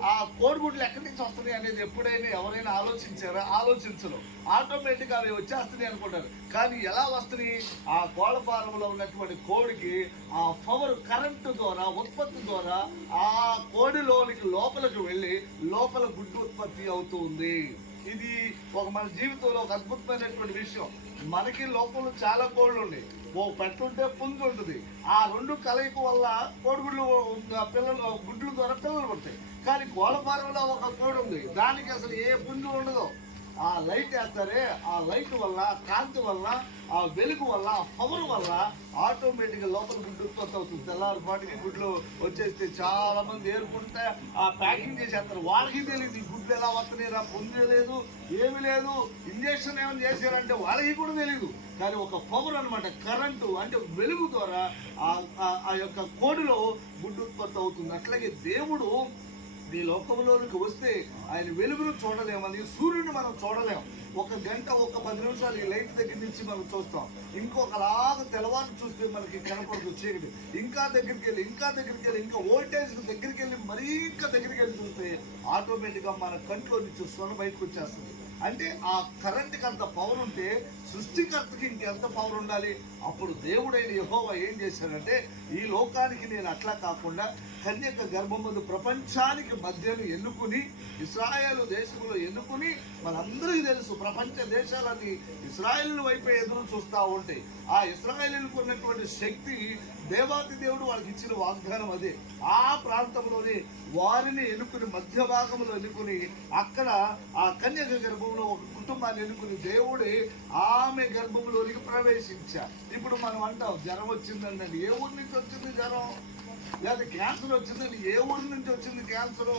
ఆ కోడిగుడ్లు ఎక్కడి నుంచి వస్తున్నాయి అనేది ఎప్పుడైనా ఎవరైనా ఆలోచించారా? ఆలోచించరు. ఆటోమేటిక్గా అవి వచ్చేస్తున్నాయి అనుకుంటారు. కానీ ఎలా వస్తున్నాయి? ఆ కోళ్ళ ఫారంలో ఉన్నటువంటి కోడికి ఆ పవర్ కరెంటు ద్వారా, ఉత్పత్తి ద్వారా ఆ కోడిలోనికి లోపలికి వెళ్ళి లోపల గుడ్డు ఉత్పత్తి అవుతూ ఉంది. ఇది మన జీవితంలో ఒక అద్భుతమైనటువంటి విషయం. మనకి లోపల చాలా కోళ్ళు ఉన్నాయి. ఓ పెట్టుంటే పుంజు ఉంటుంది. ఆ రెండు కలయిక వల్ల కోడిగుడ్లు పిల్లలు గుడ్ల ద్వారా పిల్లలు పడతాయి. కానీ కోళ్ళ ఫారంలో ఒక కోడి ఉంది, దానికి అసలు ఏ పుంజు ఉండదు. ఆ లైట్ వేస్తారే, ఆ లైట్ వల్ల, కాంతి వల్ల, ఆ వెలుగు వల్ల, ఆ పవర్ వల్ల ఆటోమేటిక్గా లోపల గుడ్డు ఉత్పత్తి అవుతుంది. తెల్లారిపాటికి గుడ్లు వచ్చేస్తే చాలా మంది ఏరుకుంటే ఆ ప్యాకింగ్ చేసేస్తారు. వాళ్ళకి తెలియదు ఈ గుడ్లు ఎలా వస్తున్నాయిరా, పుంజే లేదు, ఏమి లేదు, ఇంజక్షన్ ఏమైనా చేశారంటే వాళ్ళకి కూడా తెలియదు. కానీ ఒక పవర్ అనమాట, కరెంటు అంటే వెలుగు ద్వారా ఆ యొక్క కోడిలో గుడ్డు ఉత్పత్తి అవుతుంది. అట్లాగే దేవుడు ఈ లోకంలోనికి వస్తే ఆయన వెలుగును చూడలేమని, సూర్యుని మనం చూడలేం. 1 గంట 10 నిమిషాలు ఈ లైట్ దగ్గర నుంచి మనం చూస్తాం. ఇంకొకలాగా తెల్లవారు చూస్తే మనకి కనపడదు చీకటి. ఇంకా దగ్గరికి వెళ్ళి ఇంకా వోల్టేజ్ దగ్గరికి వెళ్ళి మరీ ఇంకా దగ్గరికి వెళ్ళి చూస్తే ఆటోమేటిక్గా మన కంట్లో నుంచి సొన బయటకు వచ్చేస్తుంది. అంటే ఆ కరెంట్కి అంత పవర్ ఉంటే సృష్టికర్తకి ఇంకెంత పవర్ ఉండాలి? అప్పుడు దేవుడైన యెహోవా ఏం చేశాడంటే, ఈ లోకానికి నేను అట్లా కాకుండా కన్యక గర్భమందు ప్రపంచానికి మధ్యను ఎన్నుకుని, ఇశ్రాయేలు దేశంలో ఎన్నుకుని, మనందరికీ తెలుసు ప్రపంచ దేశాలన్నీ ఇశ్రాయేలు వైపే ఎదురు చూస్తూ ఉంటాయి. ఆ ఇశ్రాయేలుకు ఉన్నటువంటి శక్తి దేవాతి దేవుడు వాళ్ళకి ఇచ్చిన వాగ్దానం అదే. ఆ ప్రాంతంలోని వారిని ఎన్నుకుని, మధ్య భాగంలో ఎన్నుకుని, అక్కడ ఆ కన్యక గర్భంలో ఒక కుటుంబాన్ని ఎన్నుకుని దేవుడే ఆమె గర్భంలోనికి ప్రవేశించారు. ఇప్పుడు మనం అంటాం జ్వరం వచ్చిందండి, ఏ ఊరి నుంచి వచ్చింది జ్వరం? లేదా క్యాన్సర్ వచ్చిందని ఏ ఊరి నుంచి వచ్చింది క్యాన్సర్?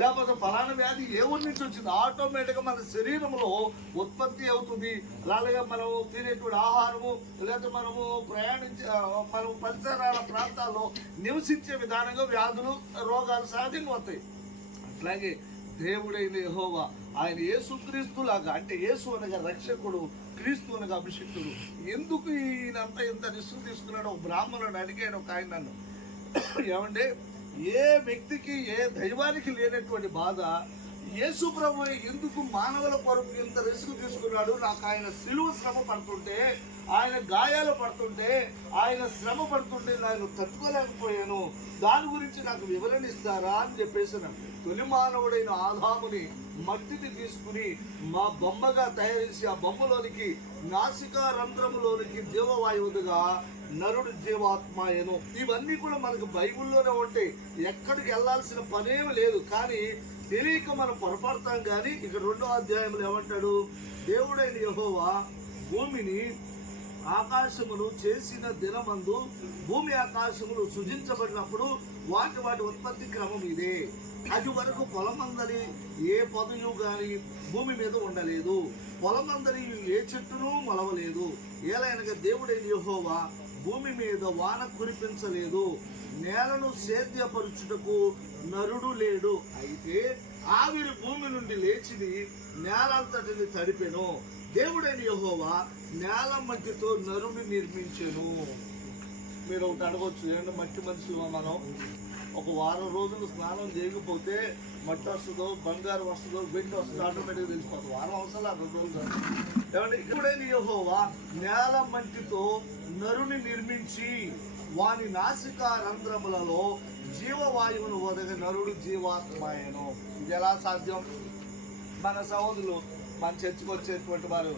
లేకపోతే ఫలానా వ్యాధి ఏ ఊరి నుంచి వచ్చింది? ఆటోమేటిక్గా మన శరీరంలో ఉత్పత్తి అవుతుంది. అలాగే మనం తినేటువంటి ఆహారము, లేదా మనము మనం పరిసరాల ప్రాంతాల్లో నివసించే విధానంగా వ్యాధులు, రోగాలు సహజంగా వస్తాయి. అట్లాగే దేవుడైన యెహోవా ఆయన యేసుక్రీస్తు లాగా, అంటే యేసు అనగా రక్షకుడు, క్రీస్తు అనగా అభిషిక్తుడు. ఎందుకు ఈయనంతా ఇంత రిస్క్ తీసుకున్నాడు? ఒక బ్రాహ్మణుడు అడిగాడు ఒక ఆయన నన్ను, ఏమంటే ఏ వ్యక్తికి, ఏ దైవానికి లేనటువంటి బాధ యేసు ప్రభు ఎందుకు మానవుల కొరకు ఇంత రిస్క్ తీసుకున్నాడు? నాకు ఆయన సిలువ శ్రమ పడుతుంటే, ఆయన గాయాలు పడుతుంటే, ఆయన శ్రమ పడుతుంటే నేను తట్టుకోలేకపోయాను. దాని గురించి నాకు వివరణ ఇస్తారా అని చెప్పేసి తొలి మానవుడైన ఆదాముని మట్టిని తీసుకుని మా బొమ్మగా తయారు చేసి ఆ బొమ్మలోనికి నాసికా రంధ్రములోనికి జీవవాయువుగా నరుడు జీవాత్మాయను. ఇవన్నీ కూడా మనకు బైబిల్లోనే ఉంటాయి. ఎక్కడికి వెళ్ళాల్సిన పనేమి లేదు. కానీ తెలియక మనం పొరపడతాం. కానీ ఇక 2వ అధ్యాయంలో ఏమంటాడు? దేవుడైన యెహోవా భూమిని ఆకాశమును చేసిన దినమందు, భూమి ఆకాశములు సృజించబడినప్పుడు వాటి ఉత్పత్తి క్రమం ఇదే. అది వరకు పొలమందరి ఏ పదులు గాని భూమి మీద ఉండలేదు, పొలమందరి ఏ చెట్టును మొలవలేదు. ఏలైనగా దేవుడైన యెహోవా భూమి మీద వాన కురిపించలేదు, నేలను సేద్యపరుచుటకు నరుడు లేడు. అయితే ఆవిరి భూమి నుండి లేచిది, నేలంతటిని తడిపెను. దేవుడైన యెహోవా నేల మట్టితో నరుని నిర్మించెను. మీరు ఒకటి అడగొచ్చు, ఏంటంటే మట్టి మనుషులు మనం ఒక వారం రోజులు స్నానం చేయకపోతే మట్టి వస్తుందో, బంగారు వస్తుందో, వెండి వస్తుందో ఆటోమేటిక్గా తెలిసిపోతుంది. వారం అవసరం 2 రోజులు. ఏమంటే దేవుడైన యెహోవా నేల మట్టితో నరుని నిర్మించి వాని నాసికా రంధ్రములలో జీవవాయువును వదగ నరుడు జీవాత్మాయను. ఇది ఎలా సాధ్యం? మన సహోదరులు, మన చర్చకు వచ్చేటువంటి వారు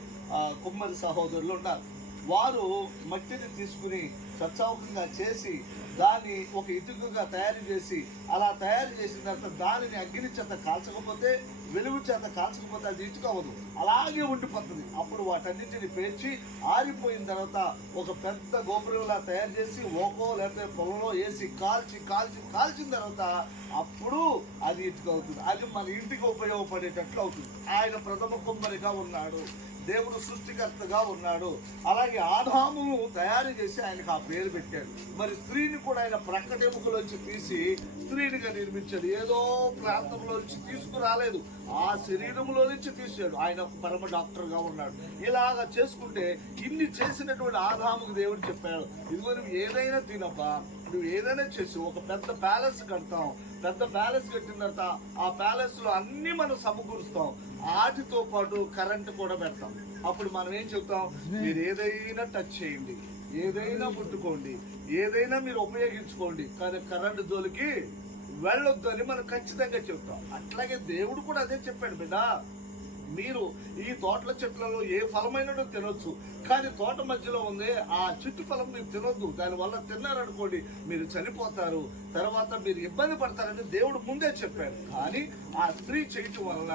కుమ్మరి సహోదరులు ఉంటారు. వారు మట్టిని తీసుకుని సచౌకంగా చేసి దాన్ని ఒక ఇటుకగా తయారు చేసి, అలా తయారు చేసిన తర్వాత దానిని అగ్ని చేత కాల్చకపోతే, వెలుగు చేత కాల్చకపోతే అది ఇటుక అవ్వదు, అలాగే ఉండిపోతుంది. అప్పుడు వాటన్నింటిని పేర్చి ఆరిపోయిన తర్వాత ఒక పెద్ద గోపురంలా తయారు చేసి ఓకో లేకపోతే పొలంలో వేసి కాల్చిన తర్వాత అప్పుడు అది ఇటుక అవుతుంది. అది మన ఇంటికి ఉపయోగపడేటట్లు అవుతుంది. ఆయన ప్రథమ కుమ్మరిగా ఉన్నాడు, దేవుడు సృష్టికర్తగా ఉన్నాడు. అలాగే ఆదామును తయారు చేసి ఆయనకు ఆ పేరు పెట్టాడు. మరి స్త్రీని కూడా ఆయన ప్రక్కటెముకలోంచి తీసి స్త్రీనిగా నిర్మించాడు. ఏదో ప్రాంతంలో నుంచి తీసుకురాలేదు, ఆ శరీరంలో నుంచి తీసాడు. ఆయన పరమ డాక్టర్గా ఉన్నాడు. ఇలాగా చేసుకుంటే ఇన్ని చేసినటువంటి ఆదాముకు దేవుడు చెప్పాడు, ఇదిగో నువ్వు ఏదైనా తినబ్బా, నువ్వు ఏదైనా చేసి ఒక పెద్ద ప్యాలెస్ కడతాం. పెద్ద ప్యాలెస్ కట్టిన తర్వాత ఆ ప్యాలెస్ లో అన్ని మనం సమకూరుస్తాం, వాటితో పాటు కరెంట్ కూడా పెడతాం. అప్పుడు మనం ఏం చెప్తాం, మీరు ఏదైనా టచ్ చేయండి, ఏదైనా ముట్టుకోండి, ఏదైనా మీరు ఉపయోగించుకోండి, కానీ కరెంటు జోలికి వెళ్ళొద్దు అని మనం ఖచ్చితంగా చెప్తాం. అట్లాగే దేవుడు కూడా అదే చెప్పాడు, బిడ్డ మీరు ఈ తోటల చెట్లలో ఏ ఫలమైనదో తినొచ్చు, కానీ తోట మధ్యలో ఉంది ఆ చెట్టు ఫలం మీరు తినొద్దు, దానివల్ల తిన్నారనుకోండి మీరు చనిపోతారు, తర్వాత మీరు ఇబ్బంది పడతారని దేవుడు ముందే చెప్పాడు. కానీ ఆ స్త్రీ చేయటం వలన,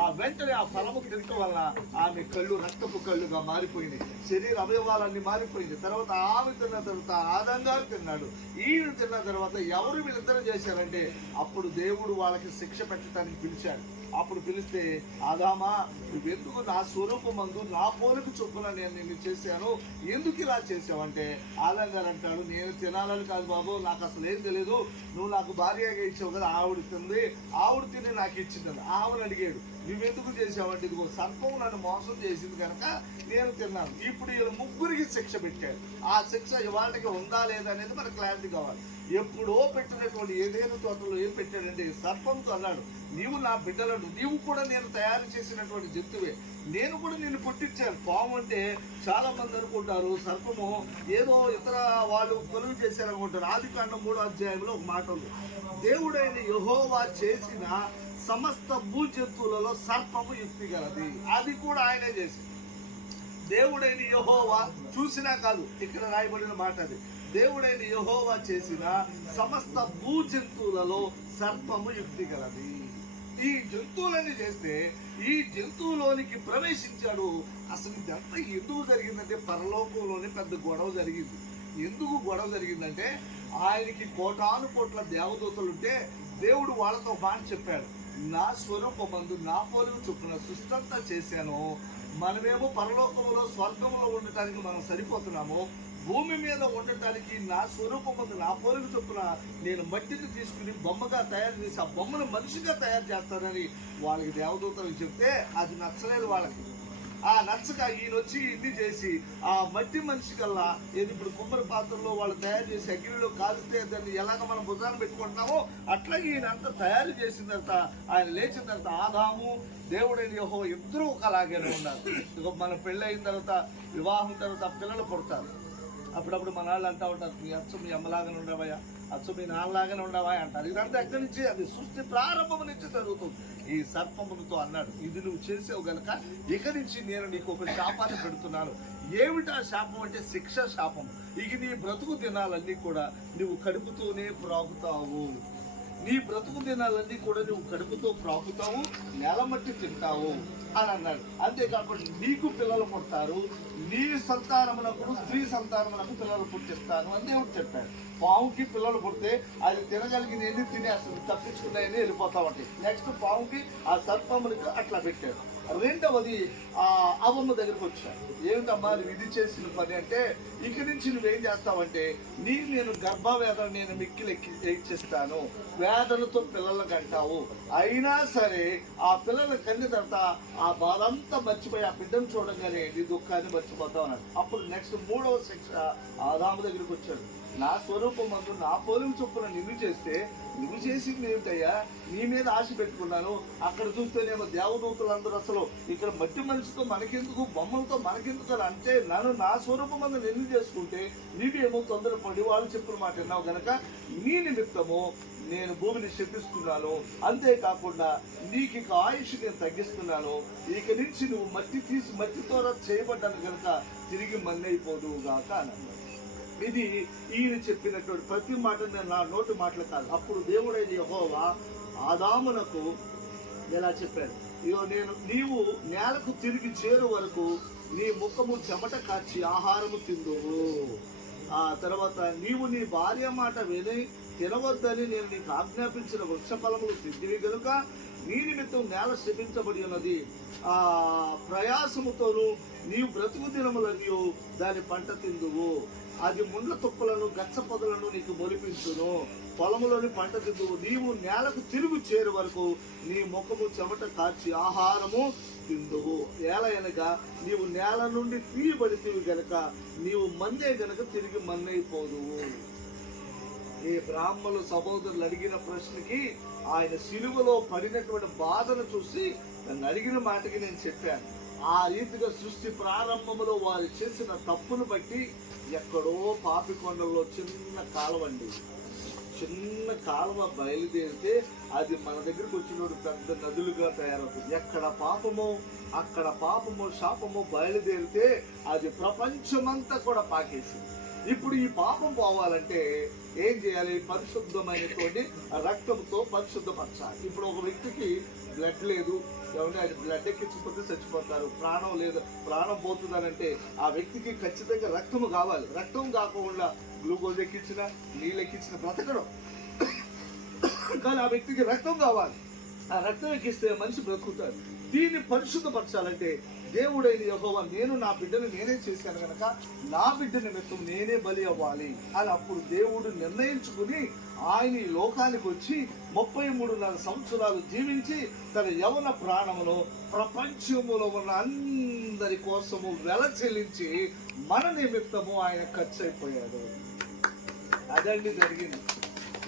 ఆ వెంటనే ఆ ఫలము తినటం వలన ఆమె కళ్ళు రక్తపు కళ్ళుగా మారిపోయింది, శరీర అవయవాలన్నీ మారిపోయింది. తర్వాత ఆమె తిన్న తర్వాత ఆదాం గారు తిన్నాడు, ఈయన తిన్న తర్వాత ఎవరు వీళ్ళిద్దరూ చేశారంటే అప్పుడు దేవుడు వాళ్ళకి శిక్ష పెట్టడానికి పిలిచాడు. అప్పుడు పిలిస్తే, ఆదామా నువ్వెందుకు నా స్వరూపమందు నా పోలిక చొప్పున నేను నిన్ను చేశాను, ఎందుకు ఇలా చేసావంటే ఆదాం గారు అంటాడు, నేను తినాలని కాదు బాబు, నాకు అసలు ఏం తెలియదు, నువ్వు నాకు భార్యగా ఇచ్చావు కదా, ఆవిడ తింది, ఆవిడ తిని నాకు ఇచ్చిందని. ఆవిడ అడిగాడు, నువ్వెందుకు చేసావంటే ఇదిగో సర్పం నన్ను మోసం చేసింది కనుక నేను తిన్నాను. ఇప్పుడు వీళ్ళు ముగ్గురికి శిక్ష పెట్టాడు. ఆ శిక్ష ఇవాళకి ఉందా లేదా అనేది మనకు క్లారిటీ కావాలి. ఎప్పుడో పెట్టినటువంటి ఏదైనా తోటలో ఏం పెట్టాడంటే సర్పంతో అన్నాడు, నీవు నా బిడ్డలను, నీవు కూడా నేను తయారు చేసినటువంటి జంతువే, నేను కూడా నిన్ను పుట్టించాను. పాము అంటే చాలా మంది అనుకుంటారు సర్పము ఏదో ఇతర వాళ్ళు కొలువు చేశారనుకుంటారు. ఆదికాండం 3వ అధ్యాయంలో ఒక మాట ఉంది, దేవుడైన యెహోవా చేసిన సమస్త భూ జంతువులలో సర్పము యుక్తి గలది, అది కూడా ఆయనే చేసింది. దేవుడైన యెహోవా చూసినా కాదు, ఇక్కడ రాయబడిన మాట అది, దేవుడైన యెహోవా చేసిన సమస్త భూ జంతువులలో సర్పము యుక్తి గలది. ఈ జంతువులన్నీ చేస్తే ఈ జంతువులోనికి ప్రవేశించాడు. అసలు ఇదంతా ఎందుకు జరిగిందంటే పరలోకంలోనే పెద్ద గొడవ జరిగింది. ఎందుకు గొడవ జరిగిందంటే ఆయనకి కోటాను కోట్ల దేవదూతలుంటే దేవుడు వాళ్ళతో మాట చెప్పాడు, నా స్వరూపమందు నా పోలిక చొప్పున సృష్టి అంతా చేశాను, మనమేమో పరలోకంలో స్వర్గంలో ఉండటానికి మనం సరిపోతున్నాము, భూమి మీద ఉండటానికి నా స్వరూపమందు నా పోలిక చొప్పున నేను మట్టిని తీసుకుని బొమ్మగా తయారు చేసి ఆ బొమ్మను మనిషిగా తయారు చేస్తానని వాళ్ళకి దేవదూతలు చెప్తే అది నచ్చలేదు వాళ్ళకి. ఆ నచ్చక ఈయన వచ్చి ఇన్ని చేసి ఆ మట్టి మనిషి కల్లా ఏది ఇప్పుడు కుమ్మరి పాత్రలో వాళ్ళు తయారు చేసి అగ్నిలో కాలిస్తే దాన్ని ఎలాగ మనం భుజాన్ని పెట్టుకుంటున్నామో అట్లాగే ఈయన అంతా తయారు చేసిన తర్వాత ఆయన లేచిన తర్వాత ఆదాము దేవుడైన యెహోవా ఇద్దరూ ఒకలాగానే ఉన్నారు. మన పెళ్ళి అయిన తర్వాత వివాహం తర్వాత పిల్లలు పుడతారు. అప్పుడప్పుడు మన వాళ్ళు అంటూ ఉంటారు, మీ అచ్చు మీ అమ్మలాగానే ఉండవయ్యా, అచ్చు మీ నాన్నలాగానే ఉండవా అంటారు. ఇదంతా ఎక్కడి నుంచి, అది సృష్టి ప్రారంభం నుంచి జరుగుతుంది. ఈ సర్పములతో అన్నాడు, ఇది నువ్వు చేసావు గనక ఇక నుంచి నేను నీకు ఒక శాపాన్ని పెడుతున్నాను. ఏమిటా శాపం అంటే శిక్ష శాపం. ఇక నీ బ్రతుకు దినాలన్నీ కూడా నువ్వు కడుపుతూనే ప్రాగుతావు, నీ బ్రతుకు దినాలన్నీ కూడా నువ్వు కడుపుతో ప్రాకుతావు, నేలమట్టి తింటావు అని అన్నాడు. అంతేకాకుండా నీకు పిల్లలు పుడతారు, నీ సంతానమునకు స్త్రీ సంతానమునకు పిల్లలు పుట్టిస్తాను అని దేవుడు చెప్పాడు. పావుకి పిల్లలు పుడితే అది తినగలిగిన ఎన్ని తినేస్తుంది, తప్పించుకున్నాయని వెళ్ళిపోతా ఉంటాయి. నెక్స్ట్ పావుకి ఆ సర్పమునికి అట్లా పెట్టాడు. రెండవది ఆ అవ్వమ్మ దగ్గరికి వచ్చాడు. ఏమిటమ్మా నువ్వు ఇది చేసిన పని అంటే, ఇక్కడి నుంచి నువ్వేం చేస్తావంటే నేను గర్భవేదన నేను మిక్కిలు ఎక్కిస్తాను, వేదనతో పిల్లలకు అంటావు, అయినా సరే ఆ పిల్లల కన్ని తర్వాత ఆ బాధ అంతా మర్చిపోయి ఆ బిడ్డను చూడగానే నీ దుఃఖాన్ని మర్చిపోతావు అన్నాడు. అప్పుడు నెక్స్ట్ 3వ శిక్ష ఆదాము దగ్గరికి వచ్చాడు. నా స్వరూపం అందు నా పోలిక చొప్పున నిన్ను చేస్తే నువ్వు చేసింది ఏమిటయ్యా, నీ మీద ఆశ పెట్టుకున్నాను. అక్కడ చూస్తేనేమో దేవదూతలందరూ అసలు ఇక్కడ మట్టి మనిషితో మనకెందుకు, బొమ్మలతో మనకెందుకు అని అంటే, నన్ను నా స్వరూపం అందు నిన్ను చేసుకుంటే నీవేమో తొందరపడి వాళ్ళు చెప్పిన మాట విన్నావు గనక నీ నిమిత్తము నేను భూమిని శపిస్తున్నాను. అంతేకాకుండా నీకు ఇక ఆయుష్ నేను తగ్గిస్తున్నాను. ఇక నుంచి నువ్వు మట్టి తీసి మట్టితో చేయబడ్డాను కనుక తిరిగి మన్నైపోదువుగాక అని అన్నాడు. ఇది ఈయన చెప్పినటువంటి ప్రతి మాట నా నోటి మాటలు కాదు. అప్పుడు దేవుడైన యెహోవా ఆదామునకు ఎలా చెప్పాడు, ఇగో నీవు నేలకు తిరిగి చేరు వరకు నీ ముఖము చెమట కాచి ఆహారము తిందువు. ఆ తర్వాత నీవు నీ భార్య మాట విని తినవద్దని నేను నీకు ఆజ్ఞాపించిన వృక్ష ఫలములు తింటివి గనుక నీ నిమిత్తం నేల శపించబడి ఉన్నది. ఆ ప్రయాసముతోను నీవు బ్రతుకు దినములనియు దాని పంట తిందువు. అది ముండ్ల తుప్పలను గచ్చ పొదలను నీకు మొలిపించును. పొలములోని పంట తిందువు. నీవు నేలకు తిరుగు చేరు వరకు నీ ముఖము చెమట కార్చి ఆహారము తిందువు. ఏలయనగా నీవు నేల నుండి తీయబడితివి గనక నీవు మన్నే గనక తిరిగి మన్నైపోదువు. ఈ బ్రాహ్మణులు సహోదరులు అడిగిన ప్రశ్నకి ఆయన సిలువలో పడినటువంటి బాధను చూసి నన్ను అడిగిన మాటకి నేను చెప్పాను. ఆ రీతిగా సృష్టి ప్రారంభంలో వారు చేసిన తప్పును బట్టి ఎక్కడో పాపికొండల్లో చిన్న కాలువ అండి, చిన్న కాలువ బయలుదేరితే అది మన దగ్గరకు వచ్చినప్పుడు పెద్ద నదులుగా తయారవుతుంది. ఎక్కడ పాపము అక్కడ పాపము శాపము బయలుదేరితే అది ప్రపంచమంతా కూడా పాకేసింది. ఇప్పుడు ఈ పాపం పోవాలంటే ఏం చేయాలి? పరిశుద్ధమైనటువంటి రక్తంతో పరిశుద్ధపరచాలి. ఇప్పుడు ఒక వ్యక్తికి బ్లడ్ లేదు, ఏమంటే అది బ్లడ్ ఎక్కించకపోతే చచ్చిపోతారు, ప్రాణం లేదు, ప్రాణం పోతుందనంటే ఆ వ్యక్తికి ఖచ్చితంగా రక్తము కావాలి. రక్తం కాకుండా గ్లూకోజ్ ఎక్కించిన నీళ్ళు ఎక్కించిన బ్రతకడం, కానీ ఆ వ్యక్తికి రక్తం కావాలి. ఆ రక్తం ఎక్కిస్తే మనిషి బ్రతుకుతాడు. దీన్ని పరిశుద్ధపరచాలంటే దేవుడైన యెహోవా నేను నా బిడ్డను నేనే చేశాను కనుక నా బిడ్డ నిమిత్తం నేనే బలి అవ్వాలి అని అప్పుడు దేవుడు నిర్ణయించుకుని ఆయన ఈ లోకానికి వచ్చి 33.5 సంవత్సరాలు జీవించి తన యవన ప్రాణమును ప్రపంచములో ఉన్న అందరి కోసము వెల చెల్లించి మన నిమిత్తము ఆయన ఖర్చు అయిపోయాడు. అదండి జరిగింది.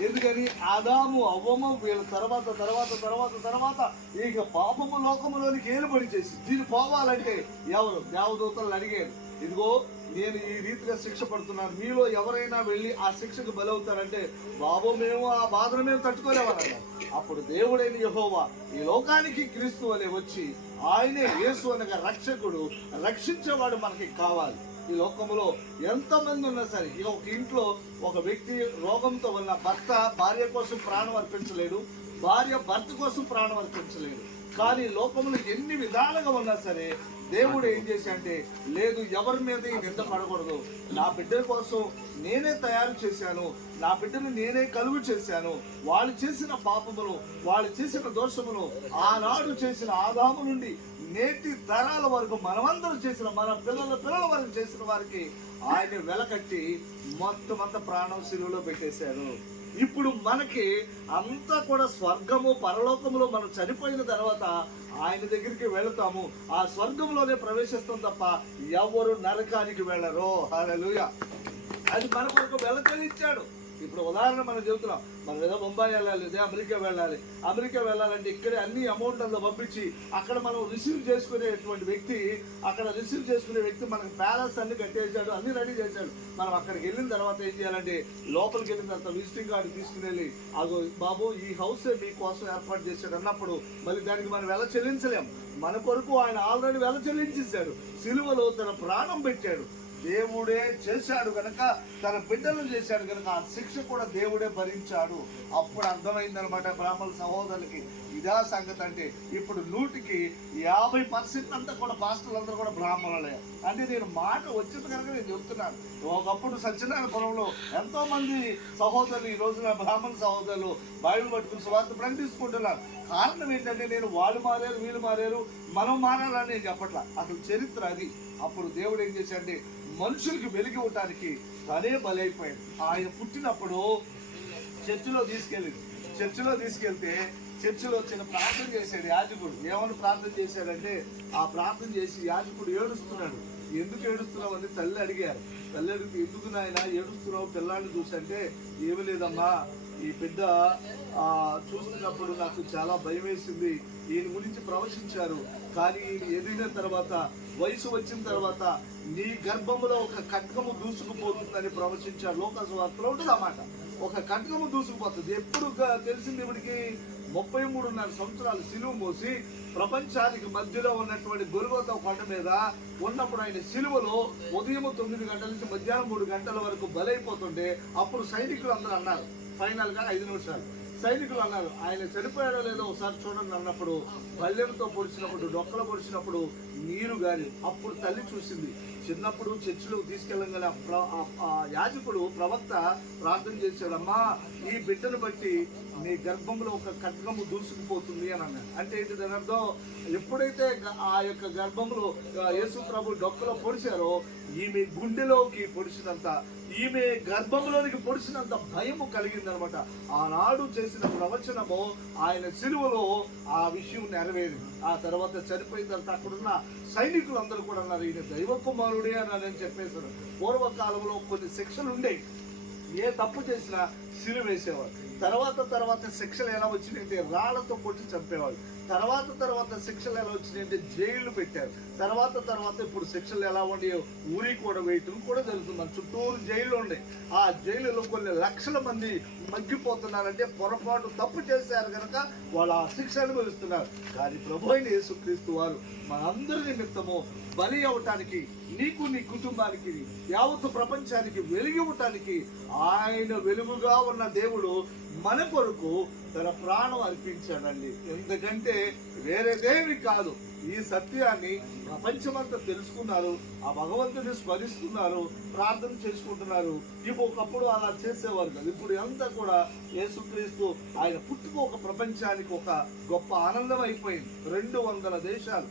ఎందుకని ఆదాము అవ్వము వీళ్ళ తర్వాత తర్వాత తర్వాత తర్వాత ఇక పాపము లోకములోనికి ఏలుబడి చేసి దీన్ని పోవాలంటే ఎవరు? దేవదూతలు అడిగారు, ఇదిగో నేను ఈ రీతిగా శిక్ష పడుతున్నాను, మీలో ఎవరైనా వెళ్ళి ఆ శిక్షకు బలవుతారంటే బాబు మేము ఆ బాధను మేము తట్టుకోలేమన్నారు. అప్పుడు దేవుడైన యెహోవా ఈ లోకానికి క్రీస్తు అనే వచ్చి ఆయనే యేసు అనగా రక్షకుడు, రక్షించేవాడు మనకి కావాలి. ఈ లోకంలో ఎంతమంది ఉన్నా సరే, ఒక ఇంట్లో ఒక వ్యక్తి రోగంతో ఉన్న భర్త భార్య కోసం ప్రాణం అర్పించలేడు, భార్య భర్త కోసం ప్రాణం అర్పించలేడు. కానీ లోకంలో ఎన్ని విధాలుగా ఉన్నా సరే దేవుడు ఏం చేశాడంటే లేదు, ఎవరి మీద నింద పడకూడదు, నా బిడ్డల కోసం నేనే తయారు చేశాను, నా బిడ్డను నేనే కలుగు చేశాను. వాళ్ళు చేసిన పాపమును, వాళ్ళు చేసిన దోషమును ఆనాడు చేసిన ఆదాము నుండి నేటి తరాల వరకు మనమందరం చేసిన మన పిల్లల వరకు చేసిన వారికి ఆయన వెలకట్టి మొత్తం అంతా ప్రాణం సిలువలో పెట్టేశారు. ఇప్పుడు మనకి అంతా కూడా స్వర్గము పరలోకములో మనం చనిపోయిన తర్వాత ఆయన దగ్గరికి వెళతాము. ఆ స్వర్గంలోనే ప్రవేశిస్తాం తప్ప ఎవరు నరకానికి వెళ్ళరు. హల్లెలూయా. అది మన కొరకు వెలకలిచ్చాడు. ఇప్పుడు ఉదాహరణ మనం చెబుతున్నాం, మనం ఏదో బొంబాయి వెళ్ళాలి, లేదా అమెరికా వెళ్ళాలంటే ఇక్కడే అన్ని అమౌంట్ అంతా పంపించి అక్కడ మనం రిసీవ్ చేసుకునేటువంటి వ్యక్తి, అక్కడ రిసీవ్ చేసుకునే వ్యక్తి మనకు ప్యాలెస్ అన్ని కట్టేశాడు, అన్ని రెడీ చేశాడు. మనం అక్కడికి వెళ్ళిన తర్వాత ఏం చేయాలంటే లోపలికి వెళ్ళిన తర్వాత విజిటింగ్ కార్డు తీసుకుని వెళ్ళి అగో బాబు ఈ హౌస్ మీకోసం ఏర్పాటు చేశాడు అన్నప్పుడు మళ్ళీ దానికి మనం వెల చెల్లించలేం. మన కొరకు ఆయన ఆల్రెడీ వెల చెల్లించేశాడు, సిలువలో తన ప్రాణం పెట్టాడు. దేవుడే చేశాడు కనుక, తన బిడ్డలను చేశాడు కనుక ఆ శిక్ష కూడా దేవుడే భరించాడు. అప్పుడు అర్థమైందనమాట బ్రాహ్మణ సహోదరులకి ఇదా సంగతి. అంటే ఇప్పుడు 100కి 50% అంతా కూడా పాస్టర్లందరూ కూడా బ్రాహ్మణులే. అంటే నేను మాట వచ్చింది కనుక నేను చెప్తున్నాను. ఒకప్పుడు సత్యనారాయణపురంలో ఎంతో మంది సహోదరులు ఈ రోజున బ్రాహ్మణ సహోదరులు బైబిల్ పట్టుకుని స్వార్థ ప్రకటించుకుంటున్నారు. కారణం ఏంటంటే నేను వాళ్ళు మారారు, వీళ్ళు మారారు, మనం మారాలని నేను చెప్పట్లా, అసలు చరిత్ర అది. అప్పుడు దేవుడు ఏం చేశాడంటే మనుషులకి వెలిగి ఉండటానికి తనే బలైపోయాడు. ఆయన పుట్టినప్పుడు చర్చిలో తీసుకెళ్తే చర్చిలో చిన్న ప్రార్థన చేశాడు యాజకుడు. ఏమని ప్రార్థన చేశాడంటే ఆ ప్రార్థన చేసి యాజకుడు ఏడుస్తున్నాడు. ఎందుకు ఏడుస్తున్నావు అని తల్లి అడిగారు. తల్లి అడిగితే ఎందుకు నాయన ఏడుస్తున్నావు పిల్లాన్ని చూసంటే ఏమి లేదమ్మా, ఈ బిడ్డ చూస్తున్నప్పుడు నాకు చాలా భయం వేసింది. ఈయన గురించి ప్రవచించారు, కానీ ఈయన ఎదిగిన తర్వాత వయసు వచ్చిన తర్వాత నీ గర్భములో ఒక ఖడ్గము దూసుకుపోతుందని ప్రవచించాడు. లోకసువార్తలో ఉంటుంది అన్నమాట. ఒక ఖడ్గము దూసుకుపోతుంది. ఎప్పుడు తెలిసింది ఇప్పటికి 33.5 సంవత్సరాలు సిలువ మోసి ప్రపంచానికి మధ్యలో ఉన్నటువంటి గొల్గోతా కొండ మీద ఉన్నప్పుడు ఆయన సిలువలో ఉదయం 9 గంటల నుంచి మధ్యాహ్నం 3 గంటల వరకు బలైపోతుంటే అప్పుడు సైనికులు అందరూ అన్నారు, ఫైనల్ గా 5 నిమిషాలు సైనికులు అన్నారు, ఆయన చనిపోయాడో లేదో ఒకసారి చూడండి అన్నప్పుడు బల్లెంతో పొడిచినప్పుడు, డొక్కలు పొడిచినప్పుడు నీరు గారి అప్పుడు తల్లి చూసింది. చిన్నప్పుడు చర్చిలో తీసుకెళ్ళగానే ఆ యాజకుడు ప్రవక్త ప్రార్థన చేశాడమ్మా, ఈ బిడ్డను బట్టి నీ గర్భంలో ఒక ఖడ్గము దూసుకుపోతుంది అని అన్నాడు. అంటే ఏంటి దాని అర్థం? ఎప్పుడైతే ఆ యొక్క గర్భంలో యేసు ప్రభు డొక్కలో పొడిచారో ఈమె గుండెలోకి పొడిచినంత, ఈమె గర్భంలోనికి పొడిచినంత భయము కలిగిందనమాట. ఆనాడు చేసిన ప్రవచనము ఆయన సిలువలో ఆ విషయం నెరవేరింది. ఆ తర్వాత చనిపోయిన తర్వాత అక్కడున్న సైనికులు అందరూ కూడా అన్నారు, ఈయన దైవ కుమారుడే అని చెప్పేశారు. పూర్వకాలంలో కొన్ని శిక్షలు ఉండేవి, ఏ తప్పు చేసినా సిలువ వేసేవాడు. తర్వాత శిక్షలు ఎలా వచ్చినాయంటే రాళ్లతో కొట్టి చంపేవాడు. తర్వాత శిక్షలు ఎలా వచ్చినాయంటే జైలు పెట్టారు. తర్వాత ఇప్పుడు శిక్షలు ఎలా ఉండేవో ఊరి కూడా వేయటం కూడా జరుగుతుంది. మన చుట్టూరు జైలు ఉండే, ఆ జైలులో కొన్ని లక్షల మంది మగ్గిపోతున్నారంటే పొరపాటు తప్పు చేశారు కనుక వాళ్ళు ఆ శిక్ష అనుభవిస్తున్నారు. కానీ ప్రభు అయిన యేసుక్రీస్తు వారు మనందరి నిమిత్తము బలి అవటానికి, నీకు నీ కుటుంబానికి యావత్తు ప్రపంచానికి వెలుగివ్వటానికి ఆయన వెలుగుగా ఉన్న దేవుడు మన కొరకు తన ప్రాణం అర్పించాడండి. ఎందుకంటే వేరేదేమి కాదు. ఈ సత్యాన్ని ప్రపంచమంతా తెలుసుకున్నారు, ఆ భగవంతుని స్మరిస్తున్నారు, ప్రార్థన చేసుకుంటున్నారు. ఒకప్పుడు అలా చేసేవారు కదా. ఇప్పుడు అంతా కూడా యేసుక్రీస్తు ఆయన పుట్టుకు ఒక ప్రపంచానికి ఒక గొప్ప ఆనందం అయిపోయింది. 200 దేశాలు,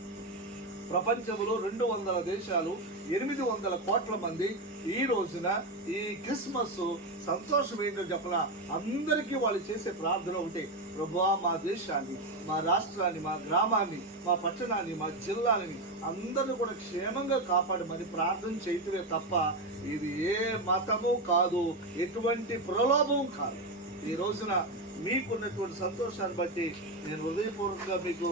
ప్రపంచంలో 200 దేశాలు, 800 కోట్ల మంది ఈ రోజున ఈ క్రిస్మస్ సంతోషం ఏంటో చెప్పనా, అందరికీ వాళ్ళు చేసే ప్రార్థన ఒకటే, ప్రభువా మా దేశాన్ని, మా రాష్ట్రాన్ని, మా గ్రామాన్ని, మా పట్టణాన్ని, మా జిల్లాలని అందరిని కూడా క్షేమంగా కాపాడమని ప్రార్థన చేయటమే తప్ప ఇది ఏ మతము కాదు, ఎటువంటి ప్రలోభం కాదు. ఈ రోజున మీకున్నటువంటి సంతోషాన్ని బట్టి నేను హృదయపూర్వకంగా మీకు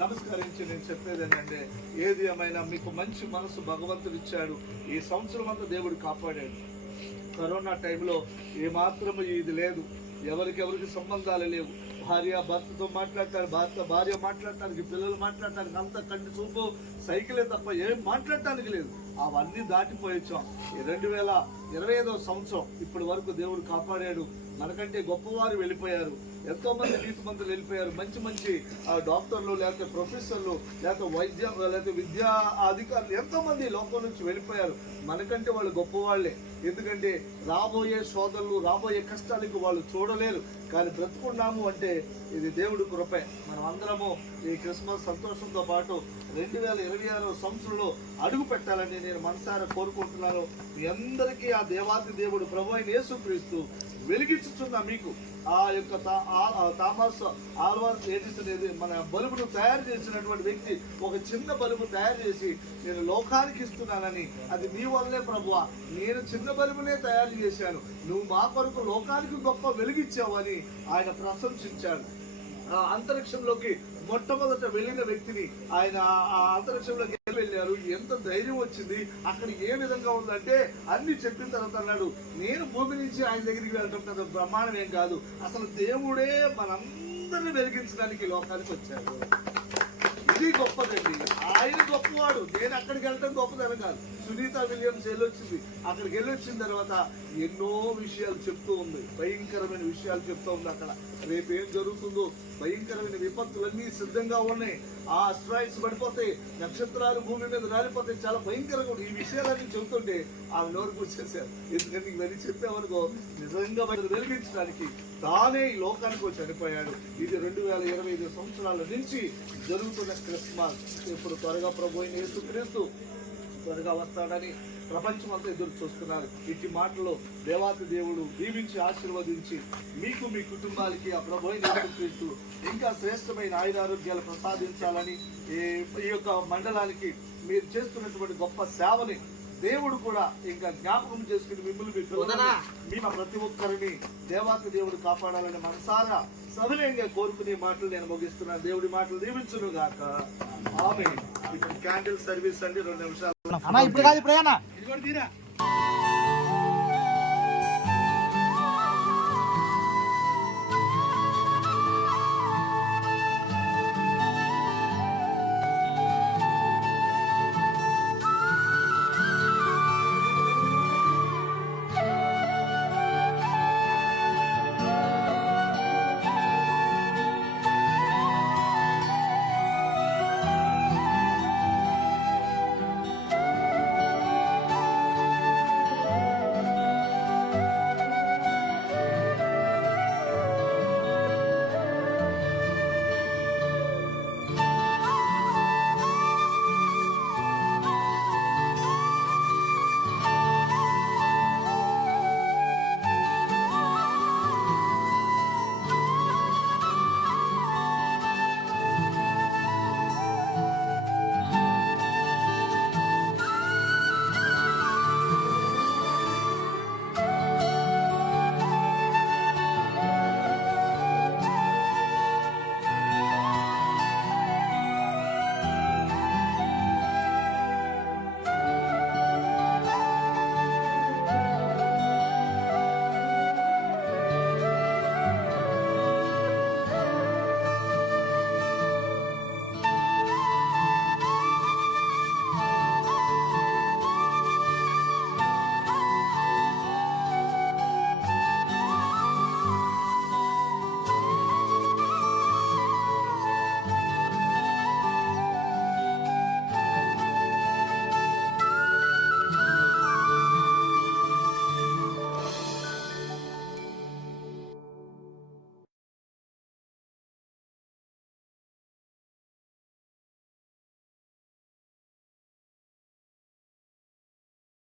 నమస్కరించి నేను చెప్పేది ఏంటంటే, ఏది ఏమైనా మీకు మంచి మనసు భగవంతుడు ఇచ్చాడు. ఈ సంవత్సరం అంతా దేవుడు కాపాడాడు. కరోనా టైంలో ఏమాత్రము ఇది లేదు, ఎవరికి సంబంధాలు లేవు. భార్య భర్తతో మాట్లాడటానికి, భార్య మాట్లాడటానికి, పిల్లలు మాట్లాడటానికి అంత కంటి చూపు సైకిలే తప్ప ఏం మాట్లాడటానికి లేదు. అవన్నీ దాటిపోయొచ్చాం. 2025వ సంవత్సరం ఇప్పటి వరకు దేవుడు కాపాడాడు. మనకంటే గొప్పవారు వెళ్ళిపోయారు, ఎంతో మంది నీతిమంతులు వెళ్ళిపోయారు. మంచి డాక్టర్లు, లేకపోతే ప్రొఫెసర్లు, లేకపోతే విద్యా అధికారులు ఎంతో మంది లోకం నుంచి వెళ్ళిపోయారు. మనకంటే వాళ్ళు గొప్పవాళ్లే. ఎందుకంటే రాబోయే శోధనలు, రాబోయే కష్టాలకు వాళ్ళు చూడలేరు. కానీ బ్రతుకున్నాము అంటే ఇది దేవుడి కృపే. మనం అందరము ఈ క్రిస్మస్ సంతోషంతో పాటు 2026వ సంవత్సరంలో అడుగు పెట్టాలని నేను మనసారా కోరుకుంటున్నాను. మీ అందరికీ ఆ దేవాతి దేవుడు ప్రభు అయిన యేసుక్రీస్తు వెలిగించుచున్న మీకు ఆ యొక్క థామస్ ఆల్వా ఎడిసన్ మన బల్బును తయారు చేసినటువంటి వ్యక్తి ఒక చిన్న బల్బు తయారు చేసి నేను లోకానికి ఇస్తున్నానని, అది నీ వల్లే ప్రభువా, నేను చిన్న బల్బునే తయారు చేశాను, నువ్వు మా కొరకు లోకానికి గొప్ప వెలిగించావని ఆయన ప్రశంసించాడు. అంతరిక్షంలోకి మొట్టమొదట వెళ్ళిన వ్యక్తిని ఆయన ఆ అంతరిక్షంలోకి వెళ్ళారు. ఎంత ధైర్యం వచ్చింది, అక్కడ ఏ విధంగా ఉందంటే అన్ని చెప్పిన తర్వాత అన్నాడు, నేను భూమి నుంచి ఆయన దగ్గరికి వెళ్ళటం కదా బ్రహ్మాండం ఏం కాదు, అసలు దేవుడే మనందరిని వెలిగించడానికి లోకానికి వచ్చాడు. ఇది గొప్పదండి. ఆయన గొప్పవాడు, నేను అక్కడికి వెళ్ళటం గొప్పదనం కాదు. సునీత విలియమ్స్ వెళ్ళొచ్చింది, అక్కడికి వెళ్ళొచ్చిన తర్వాత ఎన్నో విషయాలు చెప్తూ ఉంది, భయంకరమైన విషయాలు చెప్తూ ఉంది. అక్కడ రేపు ఏం జరుగుతుందో భయంకరమైన విపత్తులన్నీ సిద్ధంగా ఉన్నాయి. ఆ అస్ట్రాయిడ్స్ పడిపోతాయి, నక్షత్రాలు భూమి మీద రాలిపోతాయి, చాలా భయంకరంగా ఉంది. ఈ విషయాలన్నీ చెబుతుంటే ఆ నోరు కూర్చేశారు. ఎందుకంటే ఇవన్నీ చెప్పేవనుకో నిజంగా వెలిగించడానికి తానే ఈ లోకానికి చనిపోయాడు. ఇది 2025 సంవత్సరాల నుంచి జరుగుతున్న క్రిస్మస్. ఇప్పుడు త్వరగా ప్రభు అయిన యేసుక్రీస్తు త్వరగా వస్తాడని ప్రపంచం అంతా ఎదురు చూస్తున్నారు. ఇట్టి మాటలు దేవాతి దేవుడు దీవించి ఆశీర్వదించి మీకు, మీ కుటుంబాలకి ఆ ప్రభు అయిన యేసుక్రీస్తు ఇంకా శ్రేష్టమైన ఆయురారోగ్యాలు ప్రసాదించాలని, ఈ యొక్క మండలానికి మీరు చేస్తున్నటువంటి గొప్ప సేవని దేవుడు కూడా ఇంకా జ్ఞాపకం చేసుకుని మిమ్మల్ని మీ ప్రతి ఒక్కరిని దేవాతి దేవుడు కాపాడాలని మనసారా సవినయంగా కోరుకునే మాటలు నేను ముగిస్తున్నాను. దేవుడి మాటలు దీవించును గాక. ఆమేన్. క్యాండిల్ సర్వీస్ అండి 2 నిమిషాలు. అన్న ఇప్పుడు కాదు ఇప్పుడే అన్న